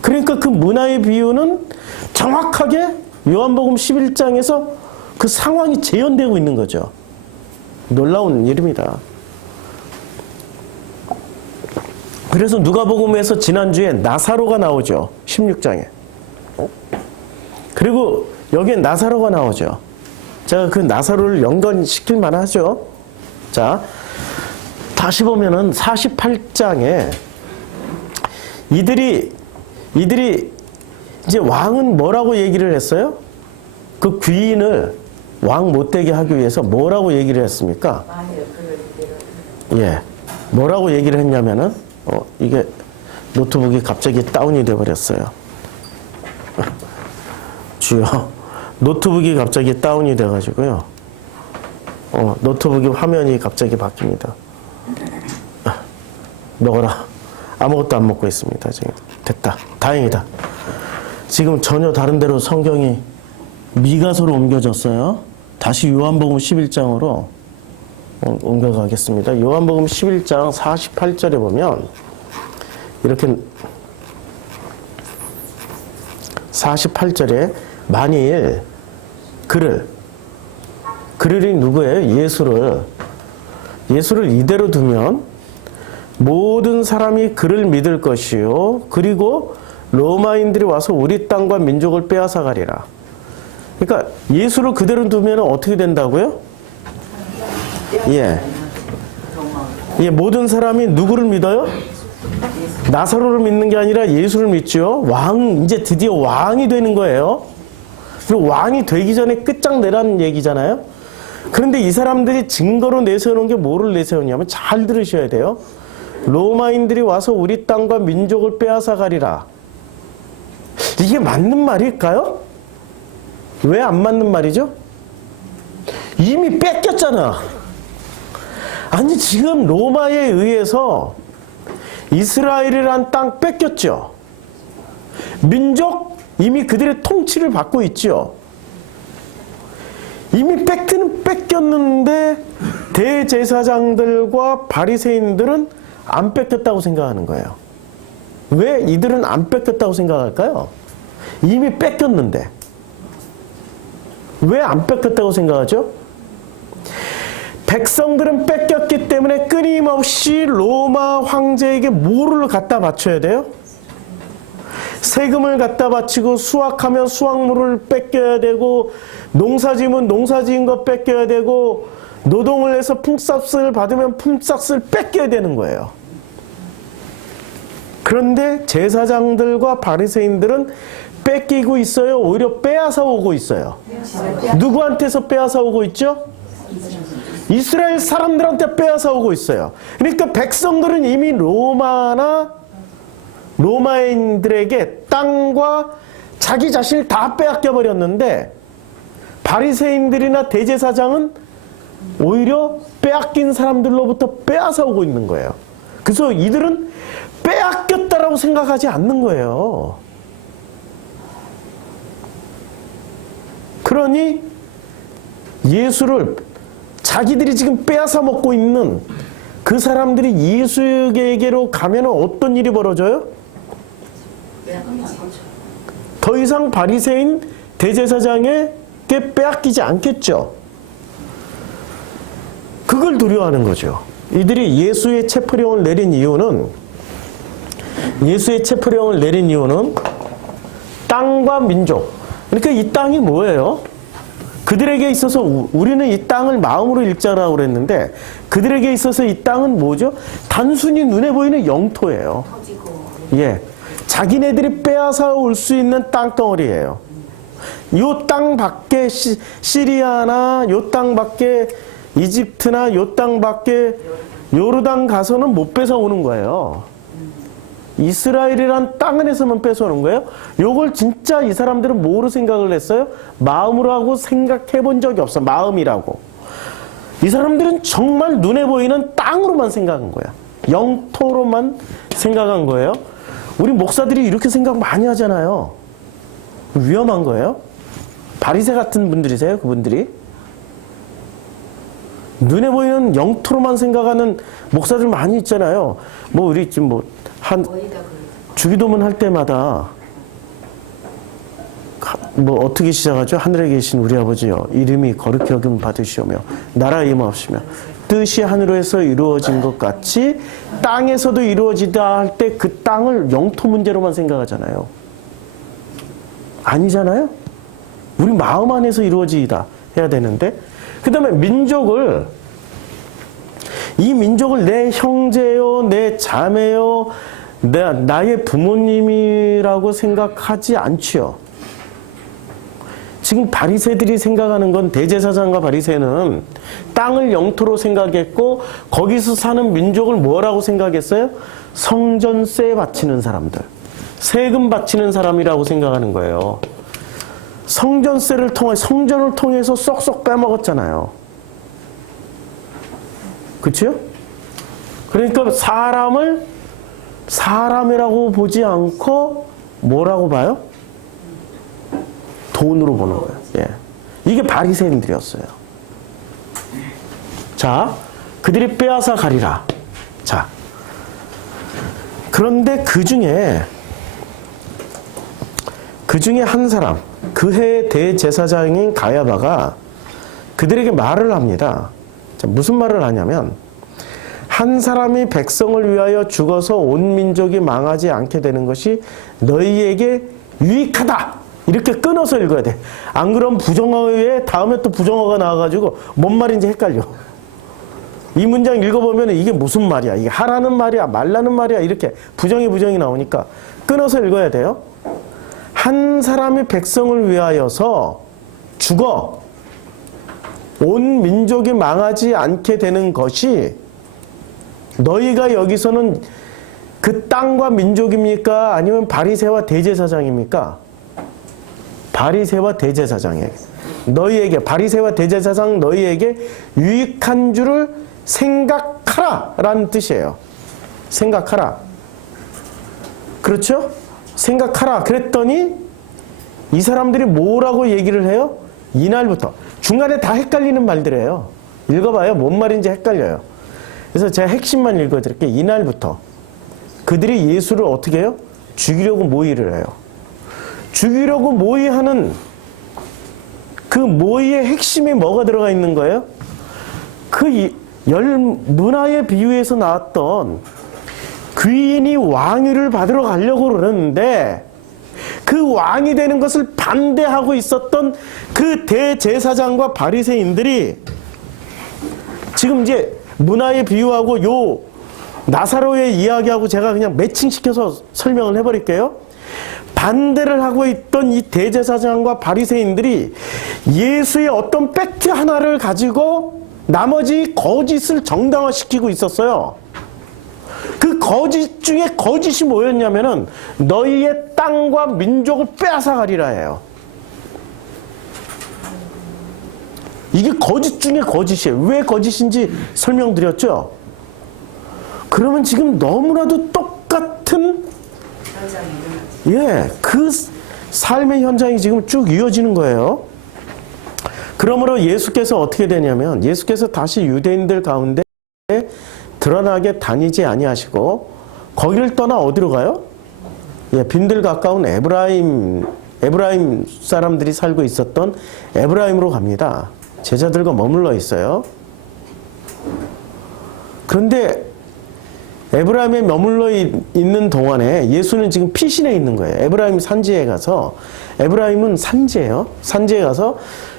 그러니까 그 문화의 비유는 정확하게 요한복음 11장에서 그 상황이 재현되고 있는 거죠. 놀라운 일입니다. 그래서 누가복음에서 지난주에 나사로가 나오죠. 16장에. 그리고 여기에 나사로가 나오죠. 자, 그 나사로를 연관시킬 만하죠. 자, 다시 보면은 48장에 이들이 이제 왕은 뭐라고 얘기를 했어요? 그 귀인을 왕 못되게 하기 위해서 뭐라고 얘기를 했습니까? 예, 뭐라고 얘기를 했냐면은 이게 노트북이 갑자기 다운이 돼 버렸어요. 주여, 노트북이 갑자기 다운이 돼 가지고요. 노트북이 화면이 갑자기 바뀝니다. 먹어라. 아무것도 안 먹고 있습니다. 지금 됐다. 다행이다. 지금 전혀 다른 데로 성경이 미가서로 옮겨졌어요. 다시 요한복음 11장으로 옮겨가겠습니다. 요한복음 11장 48절에 보면 이렇게 48절에 만일 그를이 누구예요? 예수를 이대로 두면 모든 사람이 그를 믿을 것이요 그리고 로마인들이 와서 우리 땅과 민족을 빼앗아 가리라. 그러니까 예수를 그대로 두면 어떻게 된다고요? 예. 예, 모든 사람이 누구를 믿어요? 나사로를 믿는 게 아니라 예수를 믿죠. 이제 드디어 왕이 되는 거예요. 그리고 왕이 되기 전에 끝장내라는 얘기잖아요. 그런데 이 사람들이 증거로 내세우는 게 뭐를 내세우냐면 잘 들으셔야 돼요. 로마인들이 와서 우리 땅과 민족을 빼앗아 가리라. 이게 맞는 말일까요? 왜 안 맞는 말이죠? 이미 뺏겼잖아. 아니, 지금 로마에 의해서 이스라엘이란 땅 뺏겼죠. 민족 이미 그들의 통치를 받고 있죠. 이미 뺏겼는데 대제사장들과 바리새인들은 안 뺏겼다고 생각하는 거예요. 왜 이들은 안 뺏겼다고 생각할까요? 이미 뺏겼는데. 왜 안 뺏겼다고 생각하죠? 백성들은 뺏겼기 때문에 끊임없이 로마 황제에게 뭐를 갖다 바쳐야 돼요? 세금을 갖다 바치고 수확하면 수확물을 뺏겨야 되고 농사지으면 농사지은 거 뺏겨야 되고 노동을 해서 품삯을 받으면 품삯을 뺏겨야 되는 거예요. 그런데 제사장들과 바리새인들은 뺏기고 있어요? 오히려 빼앗아 오고 있어요? 누구한테서 빼앗아 오고 있죠? 이스라엘 사람들한테 빼앗아 오고 있어요. 그러니까 백성들은 이미 로마인들에게 땅과 자기 자신을 다 빼앗겨 버렸는데 바리새인들이나 대제사장은 오히려 빼앗긴 사람들로부터 빼앗아 오고 있는 거예요. 그래서 이들은 빼앗겼다라고 생각하지 않는 거예요. 그러니 예수를 자기들이 지금 빼앗아 먹고 있는 그 사람들이 예수에게로 가면 어떤 일이 벌어져요? 더 이상 바리새인 대제사장에게 빼앗기지 않겠죠. 그걸 두려워하는 거죠. 이들이 예수의 체포령을 내린 이유는 땅과 민족. 그러니까 이 땅이 뭐예요? 그들에게 있어서 우리는 이 땅을 마음으로 읽자라고 그랬는데 그들에게 있어서 이 땅은 뭐죠? 단순히 눈에 보이는 영토예요. 예, 자기네들이 빼앗아 올 수 있는 땅덩어리예요. 요 땅 밖에 시리아나 요 땅 밖에 이집트나 요 땅 밖에 요르단 가서는 못 뺏어 오는 거예요. 이스라엘이란 땅 안에서만 뺏어오는 거예요. 요걸 진짜 이 사람들은 뭐로 생각을 했어요? 마음으로 하고 생각해 본 적이 없어. 마음이라고. 이 사람들은 정말 눈에 보이는 땅으로만 생각한 거야. 영토로만 생각한 거예요. 우리 목사들이 이렇게 생각 많이 하잖아요. 위험한 거예요. 바리새 같은 분들이세요, 그분들이. 눈에 보이는 영토로만 생각하는 목사들 많이 있잖아요. 뭐 우리 지금 주기도문 할 때마다 뭐 어떻게 시작하죠? 하늘에 계신 우리 아버지여 이름이 거룩히 여김 받으시오며 나라 임하옵시며 뜻이 하늘에서 이루어진 것 같이 땅에서도 이루어지다 할 때 그 땅을 영토 문제로만 생각하잖아요. 아니잖아요? 우리 마음 안에서 이루어지다 해야 되는데 그 다음에 이 민족을 내 형제요, 내 자매요, 나의 부모님이라고 생각하지 않지요. 지금 바리새들이 생각하는 건 대제사장과 바리새는 땅을 영토로 생각했고 거기서 사는 민족을 뭐라고 생각했어요? 성전세 바치는 사람들, 세금 바치는 사람이라고 생각하는 거예요. 성전세를 통해 성전을 통해서 쏙쏙 빼먹었잖아요. 그렇죠? 그러니까 사람을 사람이라고 보지 않고 뭐라고 봐요? 돈으로 보는 거예요. 예. 이게 바리새인들이었어요. 자, 그들이 빼앗아 가리라. 자, 그런데 그 중에 한 사람, 그 해의 대제사장인 가야바가 그들에게 말을 합니다. 자, 무슨 말을 하냐면 한 사람이 백성을 위하여 죽어서 온 민족이 망하지 않게 되는 것이 너희에게 유익하다. 이렇게 끊어서 읽어야 돼. 안 그러면 부정어에 다음에 또 부정어가 나와가지고 뭔 말인지 헷갈려. 이 문장 읽어보면 이게 무슨 말이야? 이게 하라는 말이야? 말라는 말이야? 이렇게 부정이 나오니까 끊어서 읽어야 돼요. 한 사람의 백성을 위하여서 죽어 온 민족이 망하지 않게 되는 것이 너희가 여기서는 그 땅과 민족입니까? 아니면 바리새와 대제사장입니까? 바리새와 대제사장에게 너희에게 바리새와 대제사장 너희에게 유익한 줄을 생각하라 라는 뜻이에요. 생각하라. 그렇죠? 생각하라. 그랬더니 이 사람들이 뭐라고 얘기를 해요? 이날부터. 중간에 다 헷갈리는 말들이에요. 읽어봐요. 뭔 말인지 헷갈려요. 그래서 제가 핵심만 읽어드릴게요. 이날부터 그들이 예수를 어떻게 해요? 죽이려고 모의를 해요. 죽이려고 모의하는 그 모의의 핵심이 뭐가 들어가 있는 거예요? 그 열 문화의 비유에서 나왔던 귀인이 왕위를 받으러 가려고 그러는데 그 왕이 되는 것을 반대하고 있었던 그 대제사장과 바리새인들이 지금 이제 문화의 비유하고 요 나사로의 이야기하고 제가 그냥 매칭시켜서 설명을 해버릴게요. 반대를 하고 있던 이 대제사장과 바리새인들이 예수의 어떤 팩트 하나를 가지고 나머지 거짓을 정당화시키고 있었어요. 그 거짓 중에 거짓이 뭐였냐면은 너희의 땅과 민족을 빼앗아가리라예요. 이게 거짓 중에 거짓이에요. 왜 거짓인지 설명드렸죠? 그러면 지금 너무나도 똑같은 그 삶의 현장이 지금 쭉 이어지는 거예요. 그러므로 예수께서 어떻게 되냐면 예수께서 다시 유대인들 가운데 드러나게 다니지 아니하시고 거기를 떠나 어디로 가요? 빈들 가까운 에브라임 사람들이 살고 있었던 에브라임으로 갑니다. 제자들과 머물러 있어요. 그런데 에브라임에 머물러 있는 동안에 예수는 지금 피신해 있는 거예요. 에브라임 산지에 가서 에브라임은 산지예요. 산지에 가서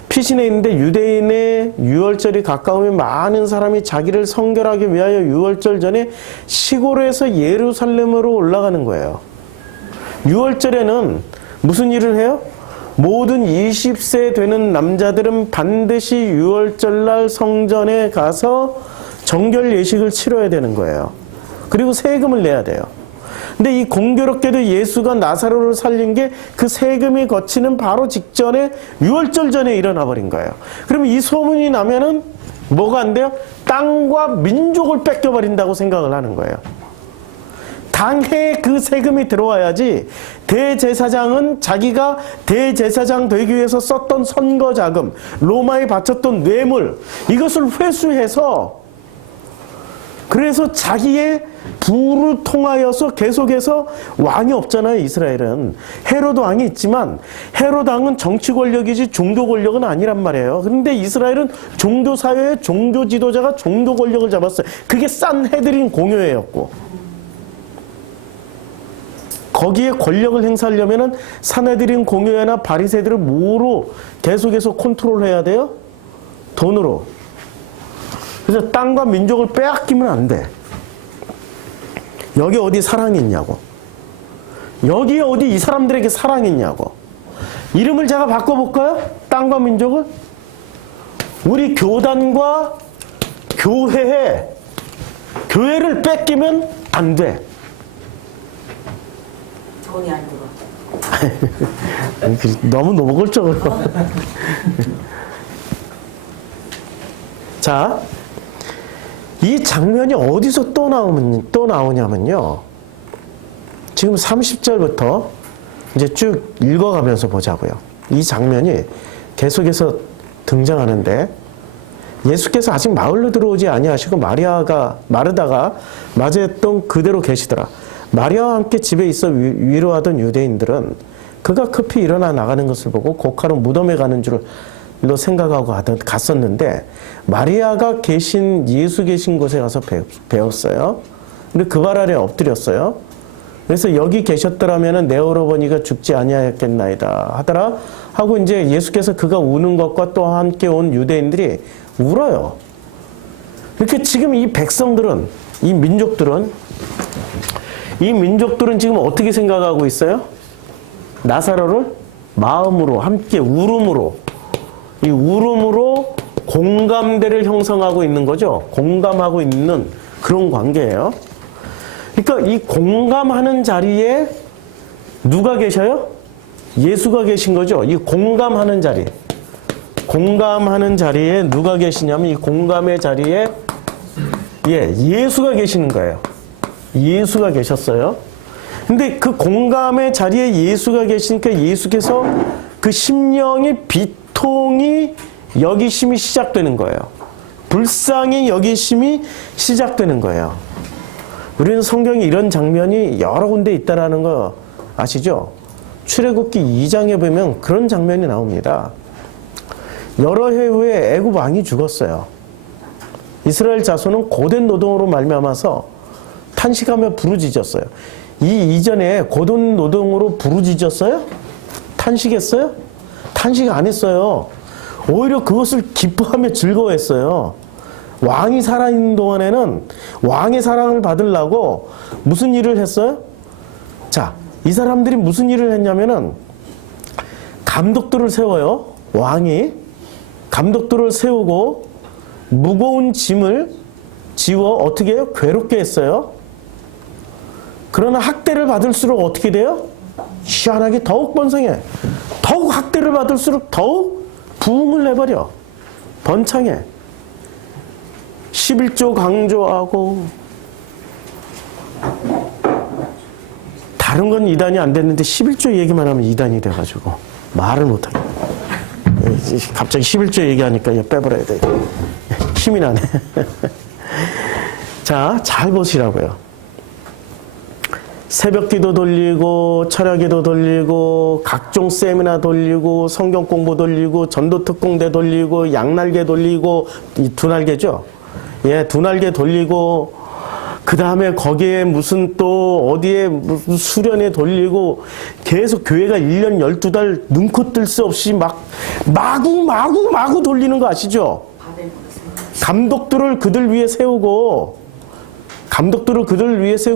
피신해 있는데 유대인의 유월절이 가까우면 많은 사람이 자기를 성결하기 위하여 유월절 전에 시골에서 예루살렘으로 올라가는 거예요. 유월절에는 무슨 일을 해요? 모든 20세 되는 남자들은 반드시 유월절날 성전에 가서 정결 예식을 치러야 되는 거예요. 그리고 세금을 내야 돼요. 근데 이 공교롭게도 예수가 나사로를 살린 게 그 세금이 거치는 바로 직전에 유월절 전에 일어나 버린 거예요. 그러면 이 소문이 나면은 뭐가 안 돼요? 땅과 민족을 뺏겨버린다고 생각을 하는 거예요. 당해 그 세금이 들어와야지 대제사장은 자기가 대제사장 되기 위해서 썼던 선거자금, 로마에 바쳤던 뇌물, 이것을 회수해서 그래서 자기의 부를 통하여서 계속해서 왕이 없잖아요. 이스라엘은. 헤롯 왕이 있지만 헤롯 왕은 정치 권력이지 종교 권력은 아니란 말이에요. 그런데 이스라엘은 종교 사회의 종교 지도자가 종교 권력을 잡았어요. 그게 산헤드린 공회였고 거기에 권력을 행사하려면 산헤드린 공회나 바리새들을 뭐로 계속해서 컨트롤해야 돼요? 돈으로. 그래서 땅과 민족을 빼앗기면 안 돼. 여기 어디 사랑이 있냐고. 여기 어디 이 사람들에게 사랑이 있냐고. 이름을 제가 바꿔볼까요? 땅과 민족을? 우리 교단과 교회를 뺏기면 안 돼. 정이 안 들어. 너무 노골적으로. 자, 이 장면이 어디서 또 나오냐면요. 지금 30절부터 이제 쭉 읽어가면서 보자고요. 이 장면이 계속해서 등장하는데 예수께서 아직 마을로 들어오지 아니하시고 마르다가 맞이했던 그대로 계시더라. 마리아와 함께 집에 있어 위로하던 유대인들은 그가 급히 일어나 나가는 것을 보고 고카로 무덤에 가는 줄로 생각하고 갔었는데 마리아가 예수 계신 곳에 가서 배웠어요. 근데 그 발 아래 엎드렸어요. 그래서 여기 계셨더라면 내 오라버니가 죽지 아니하였겠나이다 하더라 하고 이제 예수께서 그가 우는 것과 또 함께 온 유대인들이 울어요. 이렇게 지금 이 백성들은, 이 민족들은 지금 어떻게 생각하고 있어요? 나사로를 마음으로 함께 울음으로, 이 울음으로 공감대를 형성하고 있는 거죠. 공감하고 있는 그런 관계예요. 그러니까 이 공감하는 자리에 누가 계셔요? 예수가 계신 거죠. 이 공감하는 자리. 공감하는 자리에 누가 계시냐면 이 공감의 자리에 예수가 계시는 거예요. 예수가 계셨어요. 근데 그 공감의 자리에 예수가 계시니까 예수께서 그 심령의 비통이 여기심이 시작되는 거예요. 불쌍히 여기심이 시작되는 거예요. 우리는 성경에 이런 장면이 여러 군데 있다라는 거 아시죠? 출애굽기 2장에 보면 그런 장면이 나옵니다. 여러 해 후에 애굽 왕이 죽었어요. 이스라엘 자손은 고된 노동으로 말미암아서 탄식하며 부르짖었어요. 이 이전에 고된 노동으로 부르짖었어요? 탄식했어요? 탄식 안 했어요. 오히려 그것을 기뻐하며 즐거워했어요. 왕이 살아있는 동안에는 왕의 사랑을 받으려고 무슨 일을 했어요? 자, 이 사람들이 무슨 일을 했냐면은 감독들을 세워요. 왕이 감독들을 세우고 무거운 짐을 지워 어떻게 해요? 괴롭게 했어요. 그러나 학대를 받을수록 어떻게 돼요? 희한하게 더욱 번성해. 더욱 학대를 받을수록 더욱 부흥을 내버려. 번창해. 11조 강조하고 다른 건 이단이 안 됐는데 11조 얘기만 하면 이단이 돼가지고 말을 못하게. 갑자기 11조 얘기하니까 빼버려야 돼. 힘이 나네. 자, 잘 보시라고요. 새벽기도 돌리고 철야기도 돌리고 각종 세미나 돌리고 성경 공부 돌리고 전도 특공대 돌리고 양날개 돌리고 이 두 날개죠. 예, 두 날개 돌리고 그 다음에 거기에 무슨 또 어디에 무슨 수련회 돌리고 계속 교회가 1년 12달 눈코 뜰 수 없이 막 마구 돌리는 거 아시죠? 감독들을 그들 위해 세우고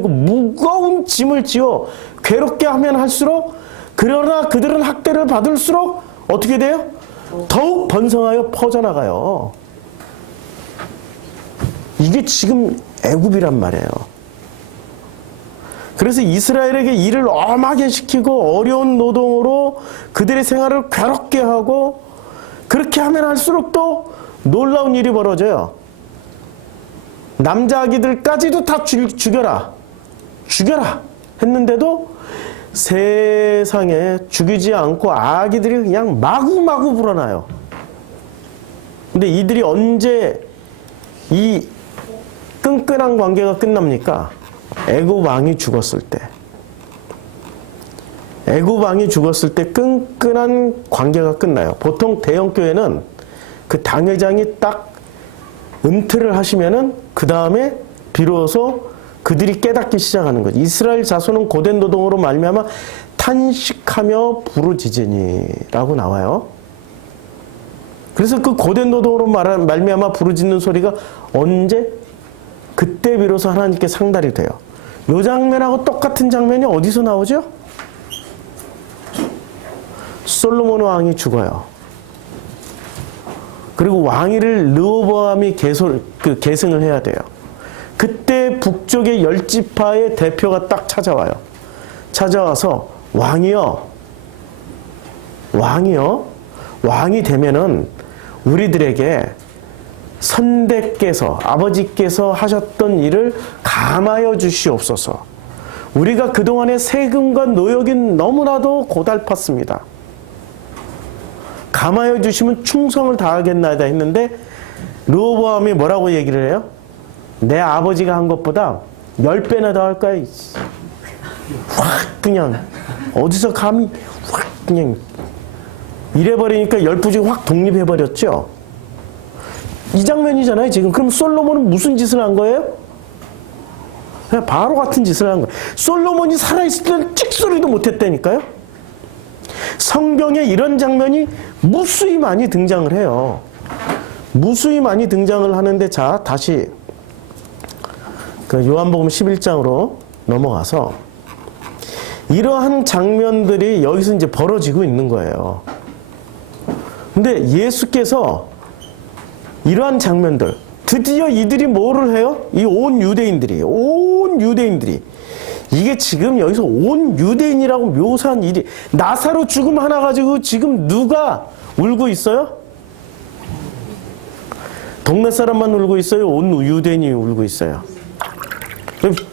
무거운 짐을 지어 괴롭게 하면 할수록 그러나 그들은 학대를 받을수록 어떻게 돼요? 더욱 번성하여 퍼져나가요. 이게 지금 애굽이란 말이에요. 그래서 이스라엘에게 일을 엄하게 시키고 어려운 노동으로 그들의 생활을 괴롭게 하고 그렇게 하면 할수록 또 놀라운 일이 벌어져요. 남자 아기들까지도 다 죽여라 했는데도 세상에 죽이지 않고 아기들이 그냥 마구마구 불어나요. 근데 이들이 언제 이 끈끈한 관계가 끝납니까? 애굽 왕이 죽었을 때. 애굽 왕이 죽었을 때 끈끈한 관계가 끝나요. 보통 대형교회는 그 당회장이 딱 은퇴를 하시면은 그 다음에 비로소 그들이 깨닫기 시작하는 거죠. 이스라엘 자손은 고된 노동으로 말미암아 탄식하며 부르짖으니라고 나와요. 그래서 그 고된 노동으로 말미암아 부르짖는 소리가 언제? 그때 비로소 하나님께 상달이 돼요. 이 장면하고 똑같은 장면이 어디서 나오죠? 솔로몬 왕이 죽어요. 그리고 왕위를 르호보암이 계승을 해야 돼요. 그때 북쪽의 10지파의 대표가 딱 찾아와요. 찾아와서 왕이 되면은 우리들에게 선대께서 아버지께서 하셨던 일을 감하여 주시옵소서. 우리가 그동안의 세금과 노역이 너무나도 고달팠습니다. 감하여 주시면 충성을 다하겠나이다 했는데 르호보암이 뭐라고 얘기를 해요? 내 아버지가 한 것보다 10배나 더 할 거야. 확 그냥 어디서 감히 확 그냥 이래버리니까 열부지가 확 독립해버렸죠. 이 장면이잖아요 지금. 그럼 솔로몬은 무슨 짓을 한 거예요? 그냥 바로 같은 짓을 한 거예요. 솔로몬이 살아있을 때는 찍소리도 못했다니까요. 성경에 이런 장면이 무수히 많이 등장을 해요. 무수히 많이 등장을 하는데, 자, 다시 그 요한복음 11장으로 넘어가서 이러한 장면들이 여기서 이제 벌어지고 있는 거예요. 근데 예수께서 이러한 장면들, 드디어 이들이 뭐를 해요? 이 온 유대인들이, 이게 지금 여기서 온 유대인이라고 묘사한 일이, 나사로 죽음 하나 가지고 지금 누가 울고 있어요? 동네 사람만 울고 있어요? 온 유대인이 울고 있어요?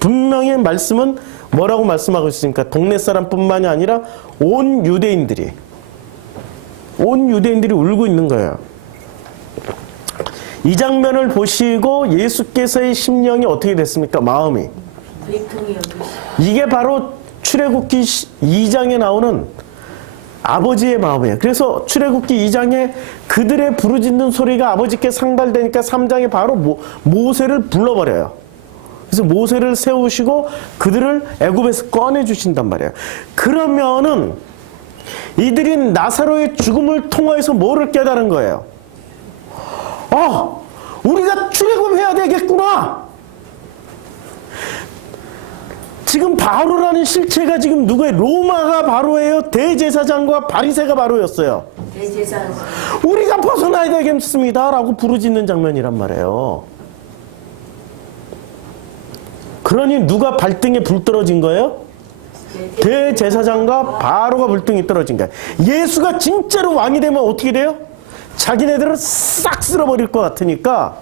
분명히 말씀은 뭐라고 말씀하고 있습니까? 동네 사람뿐만이 아니라 온 유대인들이 울고 있는 거예요. 이 장면을 보시고 예수께서의 심령이 어떻게 됐습니까? 마음이. 이게 바로 출애굽기 2장에 나오는 아버지의 마음이에요. 그래서 출애굽기 2장에 그들의 부르짖는 소리가 아버지께 상달되니까 3장에 바로 모세를 불러버려요. 그래서 모세를 세우시고 그들을 애굽에서 꺼내주신단 말이에요. 그러면은 이들이 나사로의 죽음을 통해서 뭐를 깨달은 거예요? 우리가 출애굽해야 되겠구나. 지금 바로라는 실체가 지금 누구예요? 로마가 바로예요? 대제사장과 바리새가 바로였어요? 대제사장. 우리가 벗어나야 되겠습니다 라고 부르짖는 장면이란 말이에요. 그러니 누가 발등에 불 떨어진 거예요? 대제사장과 바로가 불등이 떨어진 거예요. 예수가 진짜로 왕이 되면 어떻게 돼요? 자기네들을 싹 쓸어버릴 것 같으니까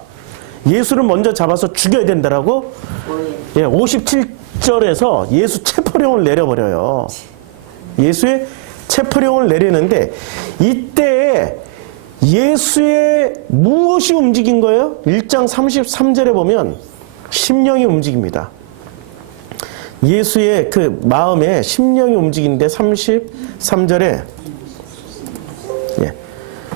예수를 먼저 잡아서 죽여야 된다라고 57절에서 예수 체포령을 내려버려요. 예수의 체포령을 내리는데 이때 예수의 무엇이 움직인 거예요? 1장 33절에 보면 심령이 움직입니다. 예수의 그 마음에 심령이 움직이는데 33절에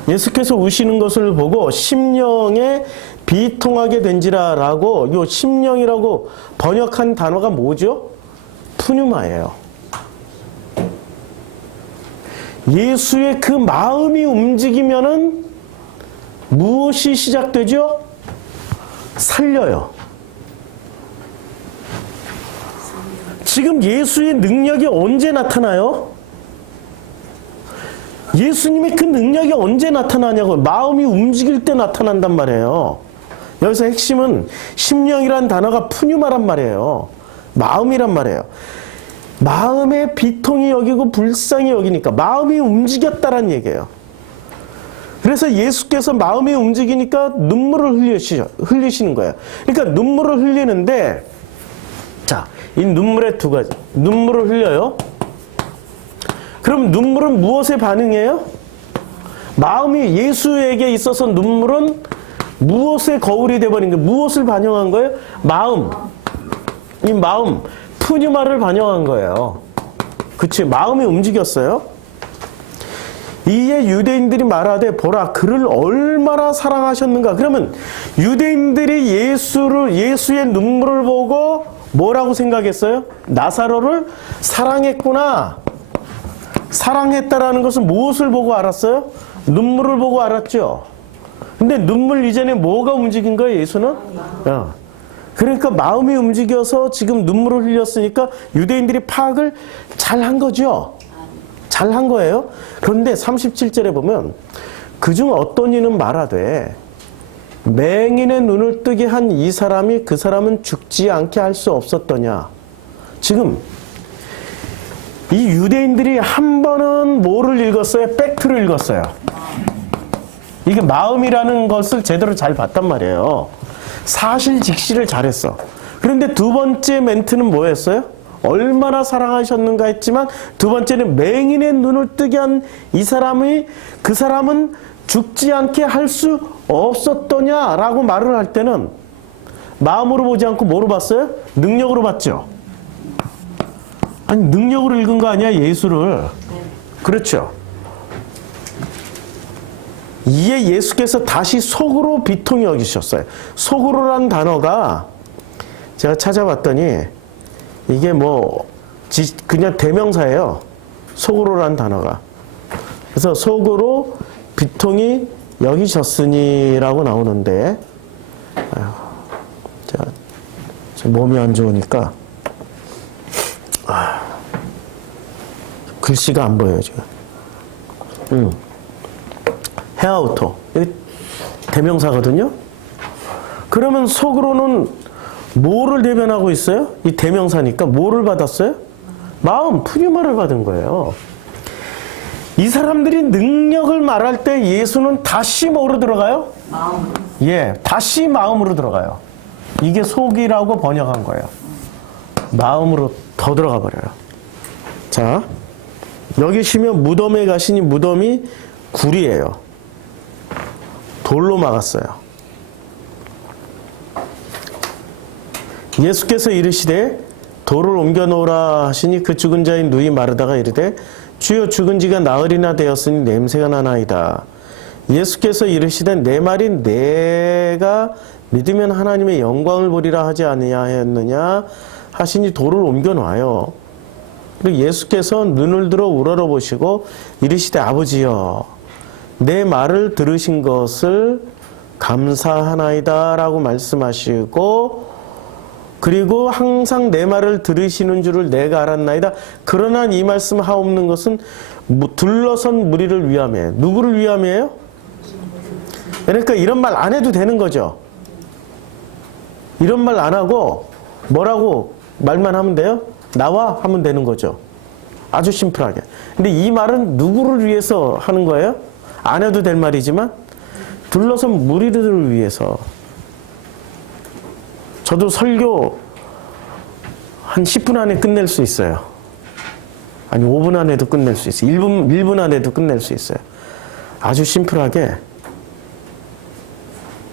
예수께서 우시는 것을 보고 심령에 비통하게 된지라 라고, 요 심령이라고 번역한 단어가 뭐죠? 푸뉴마예요. 예수의 그 마음이 움직이면은 무엇이 시작되죠? 살려요. 지금 예수의 능력이 언제 나타나요? 예수님의 그 능력이 언제 나타나냐고, 마음이 움직일 때 나타난단 말이에요. 여기서 핵심은 심령이란 단어가 푸뉴마란 말이에요. 마음이란 말이에요. 마음에 비통이 여기고 불쌍히 여기니까 마음이 움직였다란 얘기예요. 그래서 예수께서 마음이 움직이니까 눈물을 흘리시는 거예요. 그러니까 눈물을 흘리는데, 자, 이 눈물의 두 가지. 눈물을 흘려요. 그럼 눈물은 무엇에 반응해요? 마음이, 예수에게 있어서 눈물은 무엇의 거울이 되어버린 거예요? 무엇을 반영한 거예요? 마음. 이 마음, 푸뉴마를 반영한 거예요. 그치? 마음이 움직였어요. 이에 유대인들이 말하되 보라 그를 얼마나 사랑하셨는가. 그러면 유대인들이 예수의 눈물을 보고 뭐라고 생각했어요? 나사로를 사랑했구나. 사랑했다라는 것은 무엇을 보고 알았어요? 눈물을 보고 알았죠. 근데 눈물 이전에 뭐가 움직인 거예요, 예수는? 그러니까 마음이 움직여서 지금 눈물을 흘렸으니까 유대인들이 파악을 잘한 거죠. 잘한 거예요. 그런데 37절에 보면 그중 어떤 이는 말하되 맹인의 눈을 뜨게 한 이 사람이 그 사람은 죽지 않게 할 수 없었더냐. 지금 이 유대인들이 한 번은 뭐를 읽었어요? 팩트를 읽었어요. 이게 마음이라는 것을 제대로 잘 봤단 말이에요. 사실 직시를 잘했어. 그런데 두 번째 멘트는 뭐였어요? 얼마나 사랑하셨는가 했지만 두 번째는 맹인의 눈을 뜨게 한 이 사람이 그 사람은 죽지 않게 할 수 없었더냐라고 말을 할 때는 마음으로 보지 않고 뭐로 봤어요? 능력으로 봤죠. 아니 능력으로 읽은 거 아니야 예수를. 그렇죠. 이에 예수께서 다시 속으로 비통히 여기셨어요. 속으로란 단어가 제가 찾아봤더니 이게 뭐 그냥 대명사예요. 속으로란 단어가. 그래서 속으로 비통히 여기셨으니라고 나오는데, 제 몸이 안 좋으니까 글씨가 안 보여요 지금. 헤아우토 이게 대명사거든요. 그러면 속으로는 뭐를 대변하고 있어요? 이 대명사니까 뭐를 받았어요? 마음, 푸뉴마를 받은 거예요. 이 사람들이 능력을 말할 때 예수는 다시 뭐로 들어가요? 마음으로. 예, 다시 마음으로 들어가요. 이게 속이라고 번역한 거예요. 마음으로 더 들어가 버려요. 자, 여기 시면 무덤에 가시니 무덤이 굴이에요. 돌로 막았어요. 예수께서 이르시되 돌을 옮겨 놓으라 하시니 그 죽은 자인 누이 마르다가 이르되 주여 죽은 지가 나흘이나 되었으니 냄새가 나나이다. 예수께서 이르시되 내 말이 내가 믿으면 하나님의 영광을 보리라 하지 아니하였느냐 하시니 돌을 옮겨 놔요. 그리고 예수께서 눈을 들어 우러러 보시고 이르시되 아버지여 내 말을 들으신 것을 감사하나이다 라고 말씀하시고, 그리고 항상 내 말을 들으시는 줄을 내가 알았나이다. 그러나 이 말씀 하옵는 것은 둘러선 무리를 위함이에요. 누구를 위함이에요? 그러니까 이런 말 안 해도 되는 거죠. 이런 말 안 하고 뭐라고 말만 하면 돼요? 나와 하면 되는 거죠. 아주 심플하게. 근데 이 말은 누구를 위해서 하는 거예요? 안 해도 될 말이지만 둘러선 무리들을 위해서. 저도 설교 한 10분 안에 끝낼 수 있어요. 아니 5분 안에도 끝낼 수 있어요. 1분 안에도 끝낼 수 있어요. 아주 심플하게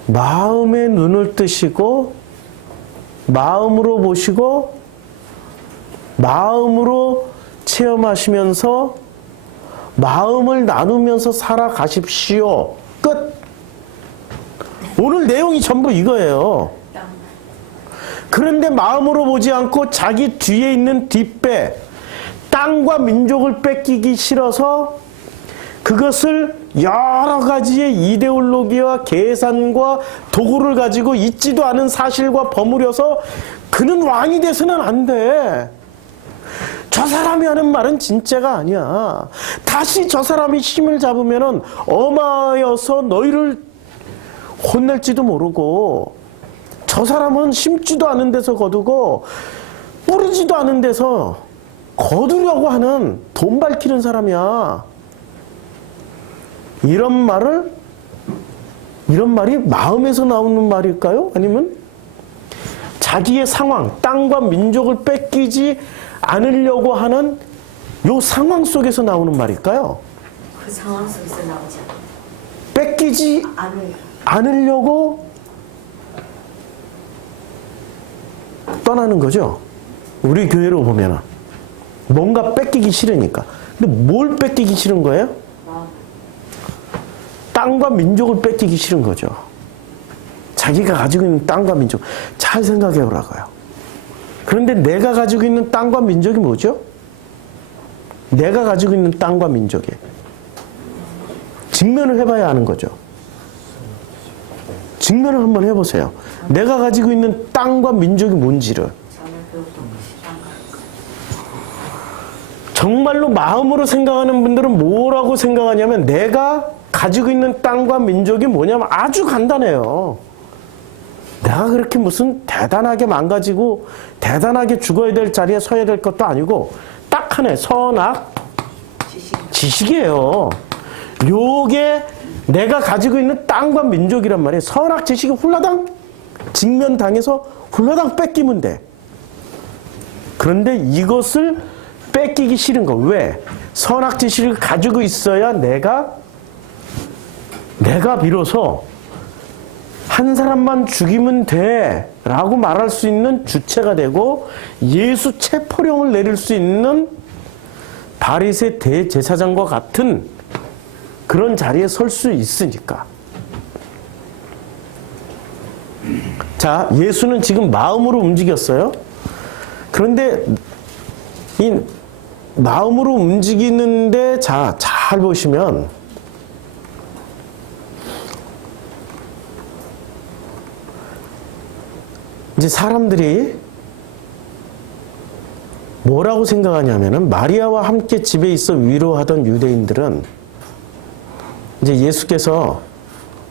마음의 눈을 뜨시고 마음으로 보시고 마음으로 체험하시면서 마음을 나누면서 살아가십시오. 끝. 오늘 내용이 전부 이거예요. 그런데 마음으로 보지 않고 자기 뒤에 있는 뒷배, 땅과 민족을 뺏기기 싫어서 그것을 여러 가지의 이데올로기와 계산과 도구를 가지고 있지도 않은 사실과 버무려서 그는 왕이 돼서는 안 돼. 저 사람이 하는 말은 진짜가 아니야. 다시 저 사람이 힘을 잡으면은 어마여서 너희를 혼낼지도 모르고, 저 사람은 심지도 않은 데서 거두고 뿌리지도 않은 데서 거두려고 하는 돈 밝히는 사람이야. 이런 말이 마음에서 나오는 말일까요? 아니면 자기의 상황, 땅과 민족을 뺏기지 않으려고 하는 요 상황 속에서 나오는 말일까요? 그 상황 속에서 나오지 뺏기지 않으려고 떠나는 거죠. 우리 교회로 보면은 뭔가 뺏기기 싫으니까. 근데 뭘 뺏기기 싫은 거예요? 땅과 민족을 뺏기기 싫은 거죠. 자기가 가지고 있는 땅과 민족 잘 생각해 보라고요. 그런데 내가 가지고 있는 땅과 민족이 뭐죠? 내가 가지고 있는 땅과 민족이 직면을 해봐야 아는 거죠. 직면을 한번 해보세요. 내가 가지고 있는 땅과 민족이 뭔지를. 정말로 마음으로 생각하는 분들은 뭐라고 생각하냐면 내가 가지고 있는 땅과 민족이 뭐냐면 아주 간단해요. 내가 그렇게 무슨 대단하게 망가지고 대단하게 죽어야 될 자리에 서야 될 것도 아니고 딱 하나의 선악 지식이에요. 요게 내가 가지고 있는 땅과 민족이란 말이에요. 선악 지식이 훌라당 직면당해서 훌라당 뺏기면 돼. 그런데 이것을 뺏기기 싫은 거. 왜? 선악 지식을 가지고 있어야 내가 비로소 한 사람만 죽이면 돼 라고 말할 수 있는 주체가 되고 예수 체포령을 내릴 수 있는 바리새 대제사장과 같은 그런 자리에 설 수 있으니까. 자, 예수는 지금 마음으로 움직였어요. 그런데 이 마음으로 움직이는데 잘 보시면 이제 사람들이 뭐라고 생각하냐면은 마리아와 함께 집에 있어 위로하던 유대인들은 이제 예수께서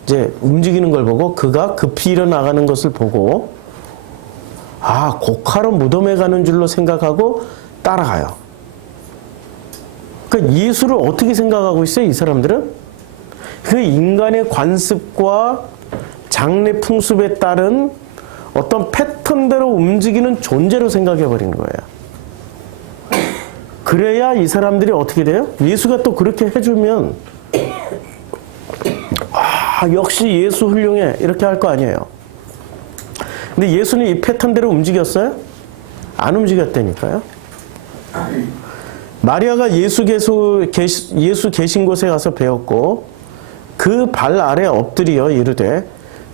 이제 움직이는 걸 보고 그가 급히 일어나가는 것을 보고 곡하러 무덤에 가는 줄로 생각하고 따라가요. 그러니까 예수를 어떻게 생각하고 있어요, 이 사람들은? 그 인간의 관습과 장래 풍습에 따른 어떤 패턴대로 움직이는 존재로 생각해 버린 거예요. 그래야 이 사람들이 어떻게 돼요? 예수가 또 그렇게 해주면 역시 예수 훌륭해 이렇게 할 거 아니에요. 근데 예수는 이 패턴대로 움직였어요? 안 움직였다니까요. 마리아가 예수 계신 곳에 가서 배웠고 그 발 아래 엎드려 이르되